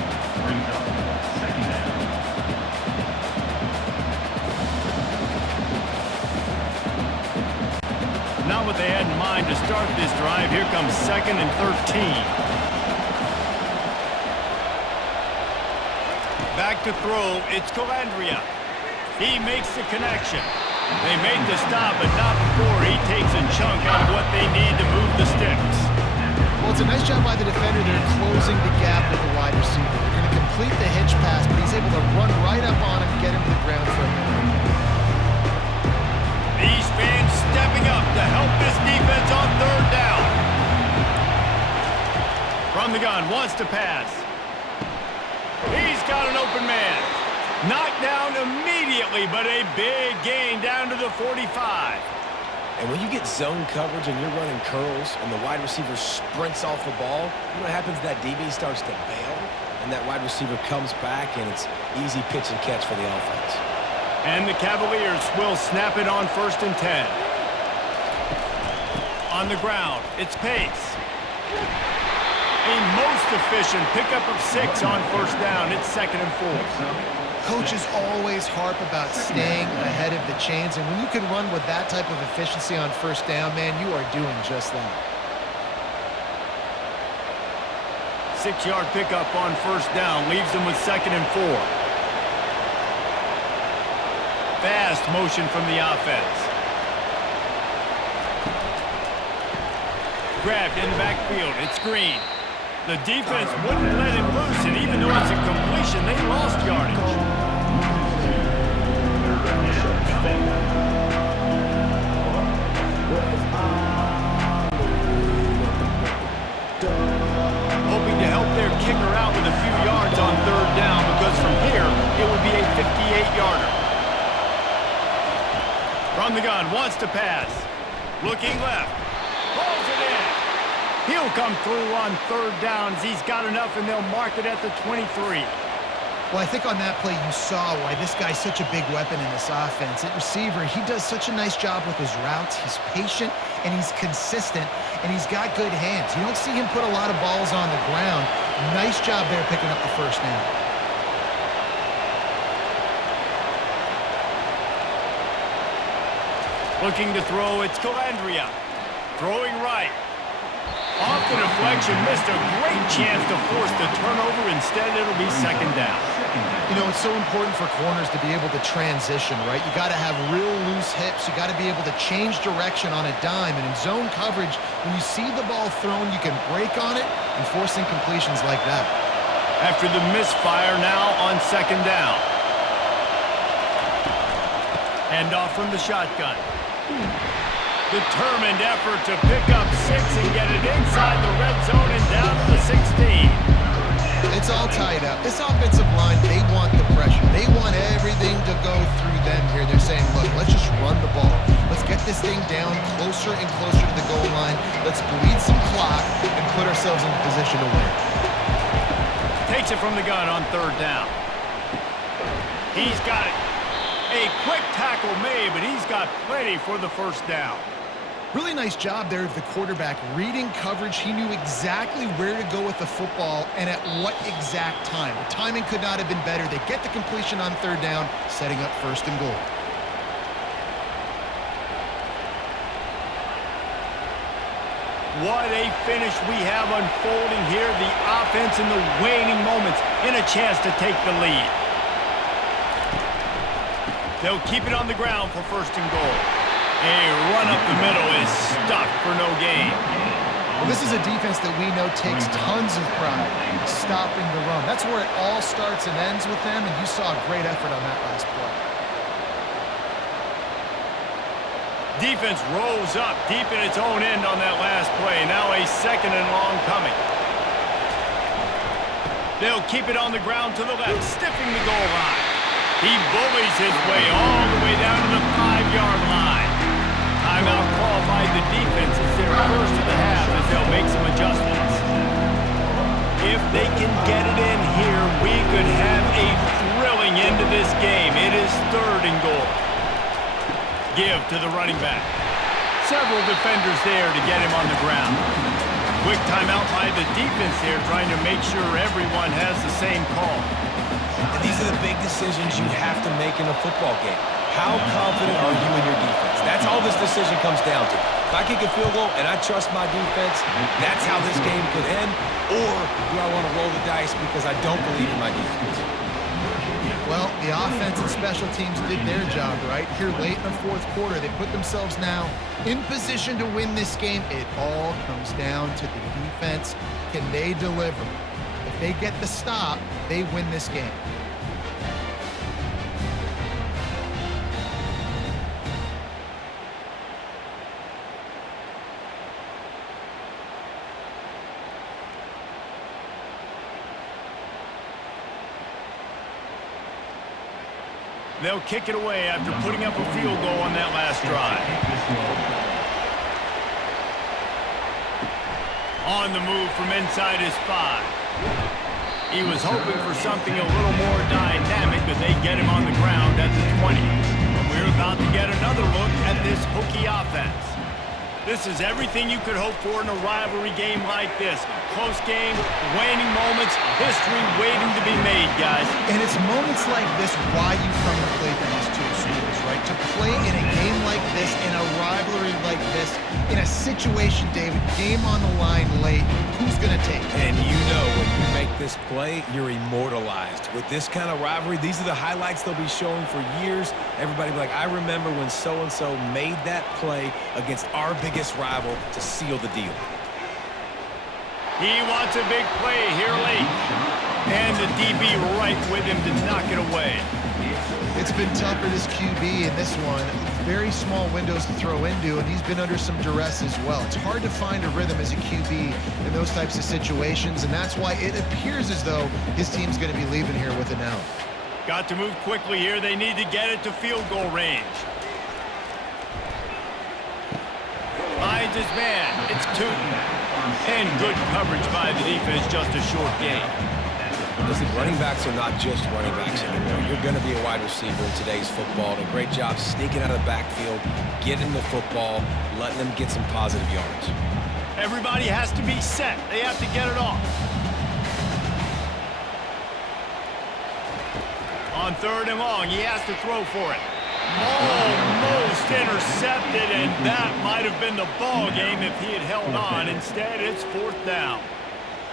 Not what they had in mind to start this drive. Here comes 2nd and 13. Back to throw. It's Calandria. He makes the connection. They made the stop, but not before he takes a chunk out of what they need to move the sticks. Well, it's a nice job by the defender. They're closing the gap with the wide receiver. They're going to complete the hitch pass, but he's able to run right up on him, get him to the ground for a minute. The to help this defense on third down. From the gun, wants to pass. He's got an open man. Knocked down immediately, but a big gain down to the 45. And when you get zone coverage and you're running curls and the wide receiver sprints off the ball, you know what happens? That DB starts to bail, and that wide receiver comes back, and it's easy pitch and catch for the offense. And the Cavaliers will snap it on 1st and 10. On the ground, it's Pace. A most efficient pickup of 6 on 1st down. It's 2nd and 4. Coaches always harp about staying ahead of the chains, and when you can run with that type of efficiency on 1st down, man, you are doing just that. 6-yard pickup on 1st down leaves them with 2nd and 4. Fast motion from the offense. Grabbed in the backfield. It's Green. The defense wouldn't let him loose, and even though it's a completion, they lost yardage. Hoping to help their kicker out with a few yards on 3rd down, because from here, it would be a 58-yarder. From the gun, wants to pass. Looking left. Pulls it in. He'll come through on 3rd down as he's got enough, and they'll mark it at the 23. Well, I think on that play you saw why this guy's such a big weapon in this offense. At receiver, he does such a nice job with his routes. He's patient, and he's consistent, and he's got good hands. You don't see him put a lot of balls on the ground. Nice job there picking up the 1st down. Looking to throw, it's Calandria. Throwing right. Off the deflection, missed a great chance to force the turnover. Instead, it'll be 2nd down. You know, it's so important for corners to be able to transition, right? You got to have real loose hips. You got to be able to change direction on a dime. And in zone coverage, when you see the ball thrown, you can break on it and force incompletions like that. After the misfire, now on 2nd down. Hand off from the shotgun. Determined effort to pick up 6 and get it inside the red zone and down to the 16. It's all tied up. This offensive line, they want the pressure. They want everything to go through them here. They're saying, look, let's just run the ball. Let's get this thing down closer and closer to the goal line. Let's bleed some clock and put ourselves in position to win. Takes it from the gun on 3rd down. He's got it. A quick tackle made, but he's got plenty for the 1st down. Really nice job there of the quarterback. Reading coverage, he knew exactly where to go with the football and at what exact time. The timing could not have been better. They get the completion on 3rd down, setting up 1st and goal. What a finish we have unfolding here. The offense in the waning moments in a chance to take the lead. They'll keep it on the ground for 1st and goal. A run up the middle is stuffed for no gain. Well, this is a defense that we know takes tons of pride stopping the run. That's where it all starts and ends with them, and you saw a great effort on that last play. Defense rolls up deep in its own end on that last play. Now a 2nd and long coming. They'll keep it on the ground to the left, stiffing the goal line. He bullies his way all the way down to the 5-yard line. Timeout call by the defense. It's their first of the half as they'll make some adjustments. If they can get it in here, we could have a thrilling end to this game. It is 3rd and goal. Give to the running back. Several defenders there to get him on the ground. Quick timeout by the defense here, trying to make sure everyone has the same call. And these are the big decisions you have to make in a football game. How confident are you in your defense? That's all this decision comes down to. If I kick a field goal and I trust my defense, that's how this game could end. Or do I want to roll the dice because I don't believe in my defense? Well, the offense and special teams did their job, right? Here late in the 4th quarter, they put themselves now in position to win this game. It all comes down to the defense. Can they deliver? If they get the stop, they win this game. They'll kick it away after putting up a field goal on that last drive. On the move from inside his 5. He was hoping for something a little more dynamic, but they get him on the ground at the 20. We're about to get another look at this Hokie offense. This is everything you could hope for in a rivalry game like this. Close game, waning moments, history waiting to be made, guys. And it's moments like this why you come to play for these two schools, right? To play in a game like this, in a rivalry like this, in a situation, David, game on the line late, who's going to take it? And you know when you make this play, you're immortalized. With this kind of rivalry, these are the highlights they'll be showing for years. Everybody will be like, I remember when so-and-so made that play against our biggest rival to seal the deal. He wants a big play here late. And the DB right with him to knock it away. It's been tough for this QB in this one. Very small windows to throw into, and he's been under some duress as well. It's hard to find a rhythm as a QB in those types of situations, and that's why it appears as though his team's going to be leaving here with an L. Got to move quickly here. They need to get it to field goal range. Finds his man. It's Tootin. And good coverage by the defense, just a short game. Listen, running backs are not just running backs anymore. You're going to be a wide receiver in today's football. And a great job sneaking out of the backfield, getting the football, letting them get some positive yards. Everybody has to be set. They have to get it off. On 3rd and long, he has to throw for it. Almost intercepted, and that might have been the ball game if he had held on. Instead, it's 4th down.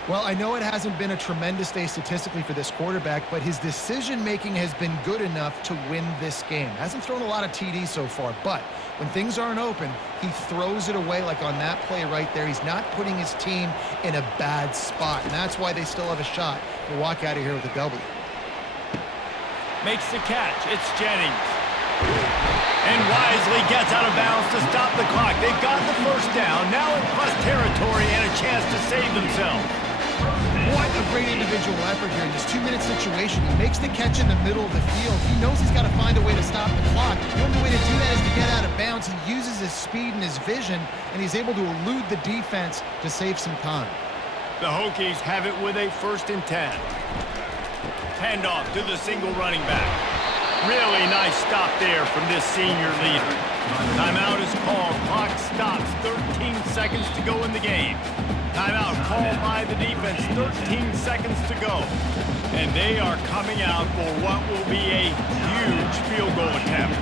Well, I know it hasn't been a tremendous day statistically for this quarterback, but his decision-making has been good enough to win this game. Hasn't thrown a lot of TDs so far, but when things aren't open, he throws it away like on that play right there. He's not putting his team in a bad spot, and that's why they still have a shot to walk out of here with a W. Makes the catch. It's Jennings. And wisely gets out of bounds to stop the clock. They've got the 1st down. Now in plus territory and a chance to save themselves. What a great individual effort here in this 2-minute situation. He makes the catch in the middle of the field. He knows he's got to find a way to stop the clock. The only way to do that is to get out of bounds. He uses his speed and his vision, and he's able to elude the defense to save some time. The Hokies have it with a 1st and 10. Handoff to the single running back. Really nice stop there from this senior leader. Timeout is called. Clock stops. 13 seconds to go in the game. Timeout called by the defense. 13 seconds to go. And they are coming out for what will be a huge field goal attempt.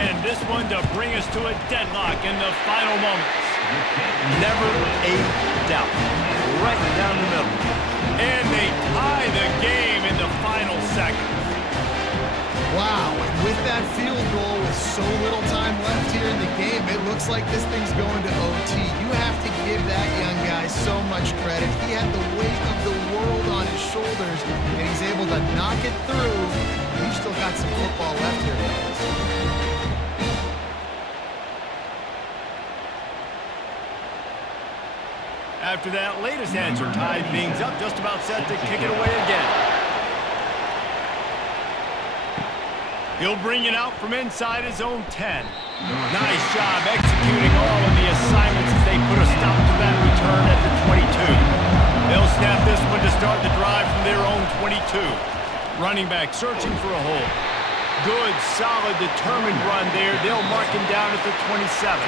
And this one to bring us to a deadlock in the final moments. Never a doubt. Right down the middle. And they tie the game in the final seconds. Wow, and with that field goal with so little time left here in the game, it looks like this thing's going to OT. You have to give that young guy so much credit. He had the weight of the world on his shoulders, and he's able to knock it through. We've still got some football left here, guys. After that latest answer tied things up, just about set to kick it away again. He'll bring it out from inside his own 10. Nice job executing all of the assignments as they put a stop to that return at the 22. They'll snap this one to start the drive from their own 22. Running back searching for a hole. Good, solid, determined run there. They'll mark him down at the 27.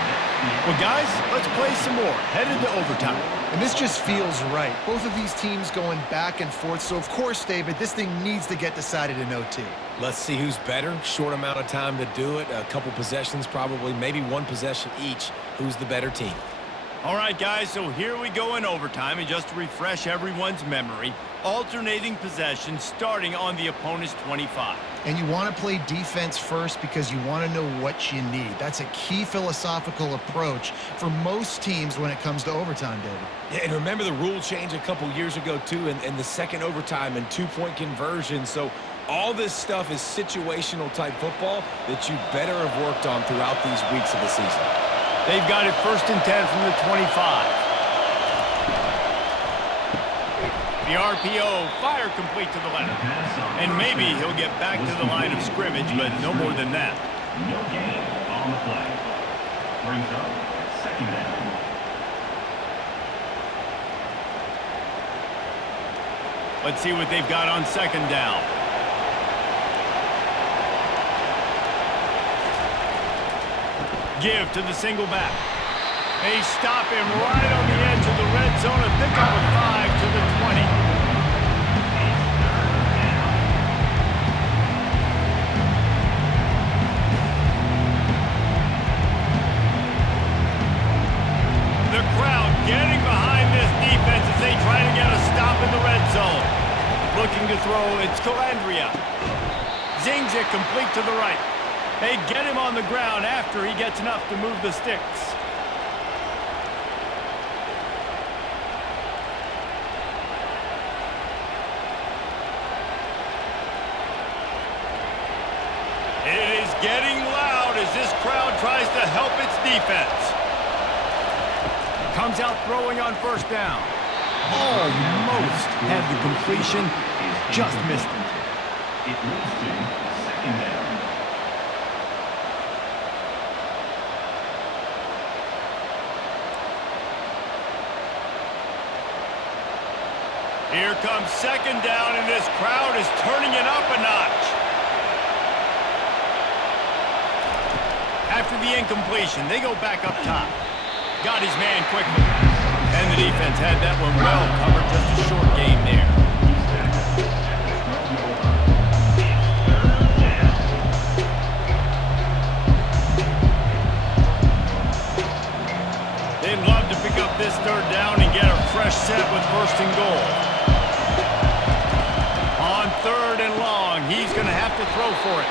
Well, guys, let's play some more. Headed to overtime. And this just feels right. Both of these teams going back and forth. So, of course, David, this thing needs to get decided in OT. Let's see who's better. Short amount of time to do it. A couple possessions probably, maybe one possession each. Who's the better team? All right, guys, so here we go in overtime. And just to refresh everyone's memory, alternating possession starting on the opponent's 25. And you want to play defense first because you want to know what you need. That's a key philosophical approach for most teams when it comes to overtime, David. Yeah, and remember the rule change a couple years ago, too, and the second overtime and two-point conversion. So all this stuff is situational type football that you better have worked on throughout these weeks of the season. They've got it 1st and 10 from the 25. The RPO, fire complete to the left. And maybe he'll get back to the line of scrimmage, but no more than that. No gain on the play. Brings up second down. Let's see what they've got on second down. Give to the single back. They stop him right on the edge of the red zone. A pickup of 5 to the 20. The crowd getting behind this defense as they try to get a stop in the red zone. Looking to throw, it's Cavaliers. Zings it complete to the right. They get him on the ground after he gets enough to move the sticks. It is getting loud as this crowd tries to help its defense. Comes out throwing on first down. Almost had the completion, just missed it. It leads to second down. Here comes second down, and this crowd is turning it up a notch. After the incompletion, they go back up top. Got his man quickly. And the defense had that one well covered. Just a short game there. They'd love to pick up this third down and get a fresh set with first and goal. On third and long, he's going to have to throw for it.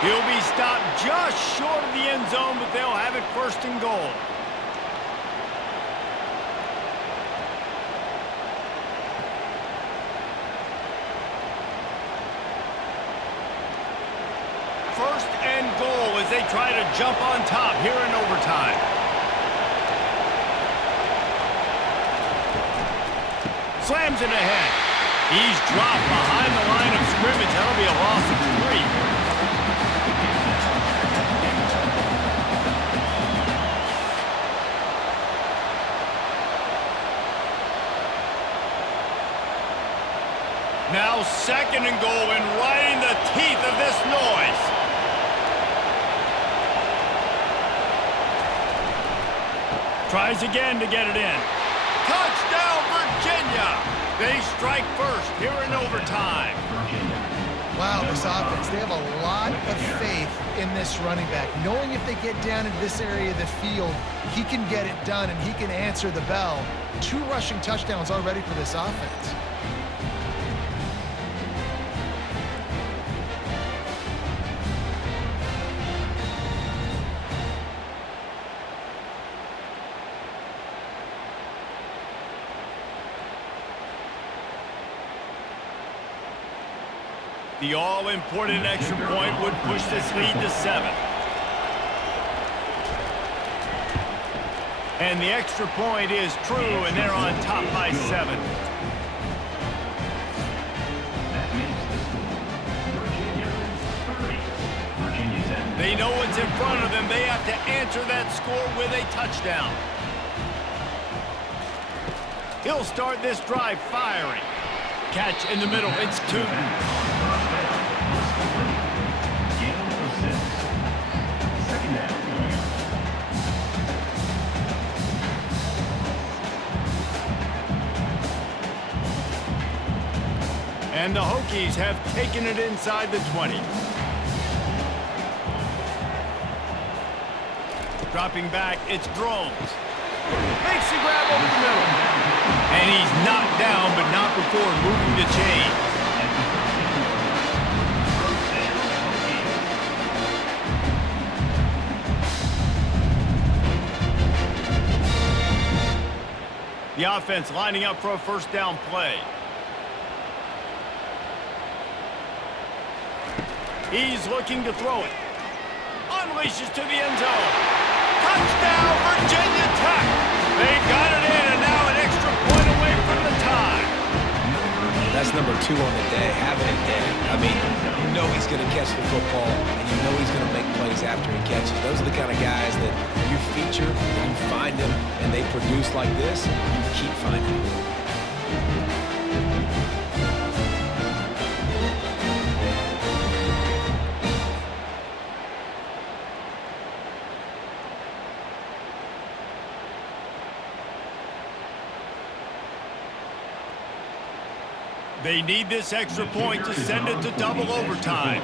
He'll be stopped just short of the end zone, but they'll have it first and goal. First and goal as they try to jump on top here in overtime. Slams it ahead. He's dropped behind the line of scrimmage. That'll be a loss of 3. Now second and goal, and right in the teeth of this noise. Tries again to get it in. Touchdown, Virginia! They strike first here in overtime. Wow, this offense, they have a lot of faith in this running back, knowing if they get down into this area of the field, he can get it done and he can answer the bell. 2 rushing touchdowns already for this offense. The all-important extra point would push this lead to 7. And the extra point is true, and they're on top by 7. That makes the score Virginia 30. Virginia 10. They know what's in front of them. They have to answer that score with a touchdown. He'll start this drive firing. Catch in the middle. It's 2. And the Hokies have taken it inside the 20. Dropping back, it's Drones. Makes the grab over the middle. And he's knocked down, but not before moving the chains. The offense lining up for a first down play. He's looking to throw it. Unleashes to the end zone. Touchdown, Virginia Tech! They got it in, and now an extra point away from the tie. That's number 2 on the day, having it there. I mean, you know he's going to catch the football, and you know he's going to make plays after he catches. Those are the kind of guys that you feature, and you find them, and they produce like this, you keep finding them. They need this extra point to send it to double overtime.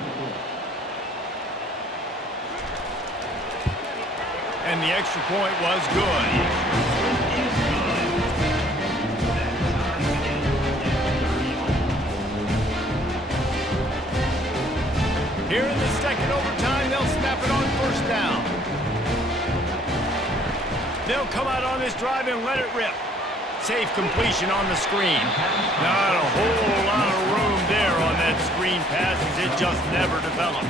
And the extra point was good. Here in the second overtime, they'll snap it on first down. They'll come out on this drive and let it rip. Safe completion on the screen. Not a whole lot of room there on that screen pass as it just never developed.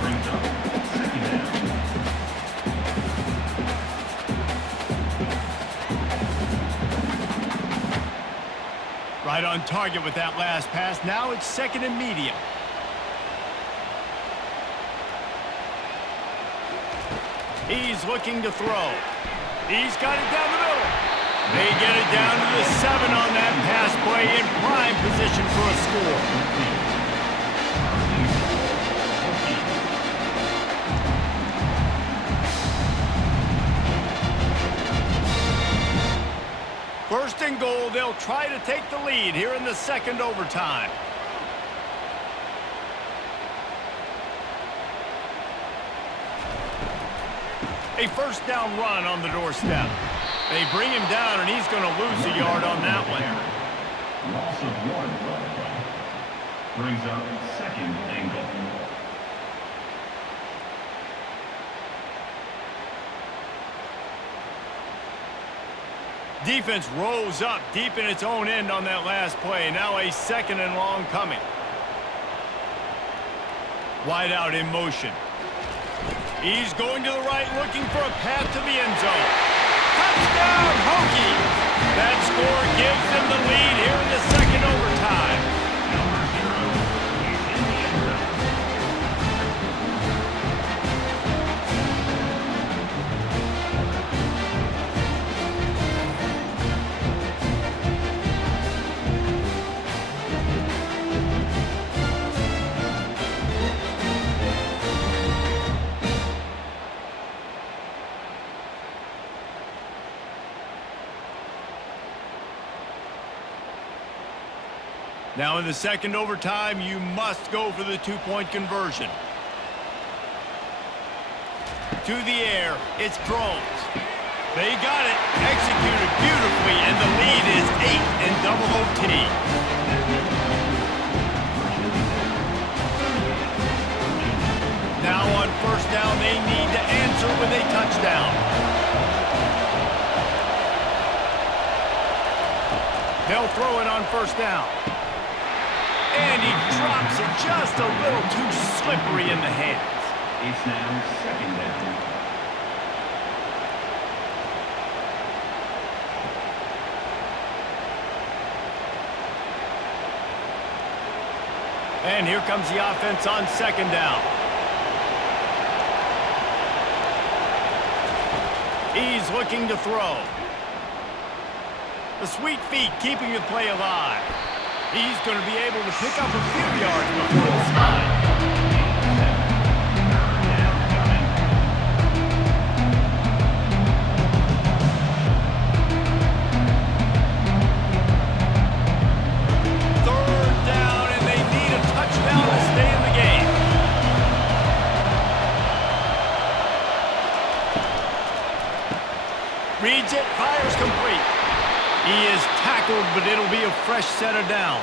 Brings up second down. Right on target with that last pass. Now it's second and medium. He's looking to throw. He's got it down the middle. They get it down to the 7 on that pass play in prime position for a score. First and goal, they'll try to take the lead here in the second overtime. A first down run on the doorstep. They bring him down, and he's going to lose a yard on that one. Loss of 1. Brings up second and goal. Defense rose up deep in its own end on that last play. Now a second and long coming. Wide out in motion. He's going to the right, looking for a path to the end zone. Touchdown, Hokies! That score gives them the lead here in the second overtime. Number 0 is in the end zone. Now in the second overtime, you must go for the two-point conversion. To the air, it's Drones. They got it, executed beautifully, and the lead is 8 in double OT. Now on first down, they need to answer with a touchdown. They'll throw it on first down. And he drops it just a little too slippery in the hands. It's now second down. And here comes the offense on second down. He's looking to throw. The sweet feet keeping the play alive. He's going to be able to pick up a few yards before the slide. Third down, and they need a touchdown to stay in the game. Reads it, fires complete. He is tackled, but it'll be a fresh set of downs.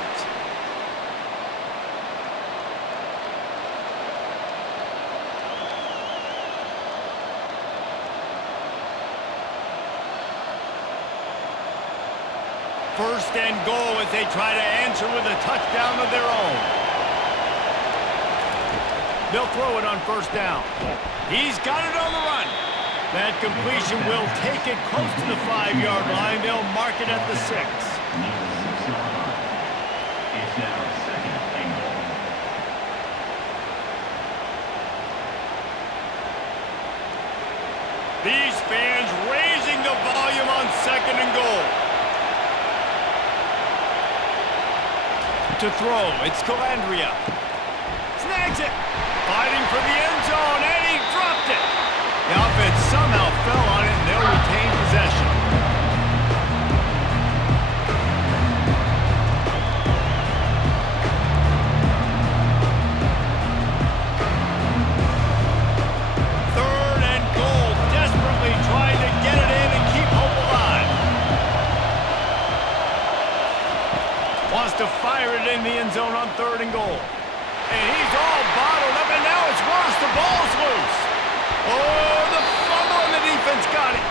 First and goal as they try to answer with a touchdown of their own. They'll throw it on first down. He's got it on the run. That completion will take it close to the 5-yard line. They'll mark it at the 6. It's now second and goal. To throw, it's Cavaliers. Snags it. Fighting for the end zone, and he dropped it. The offense somehow fell on it, and they'll retain possession. Third and goal, desperately trying to get it in and keep hope alive. Wants to fire it in the end zone on third and goal. And he's all bottled up, and now it's worse. The ball's loose. Oh, the fumble, and the defense got it.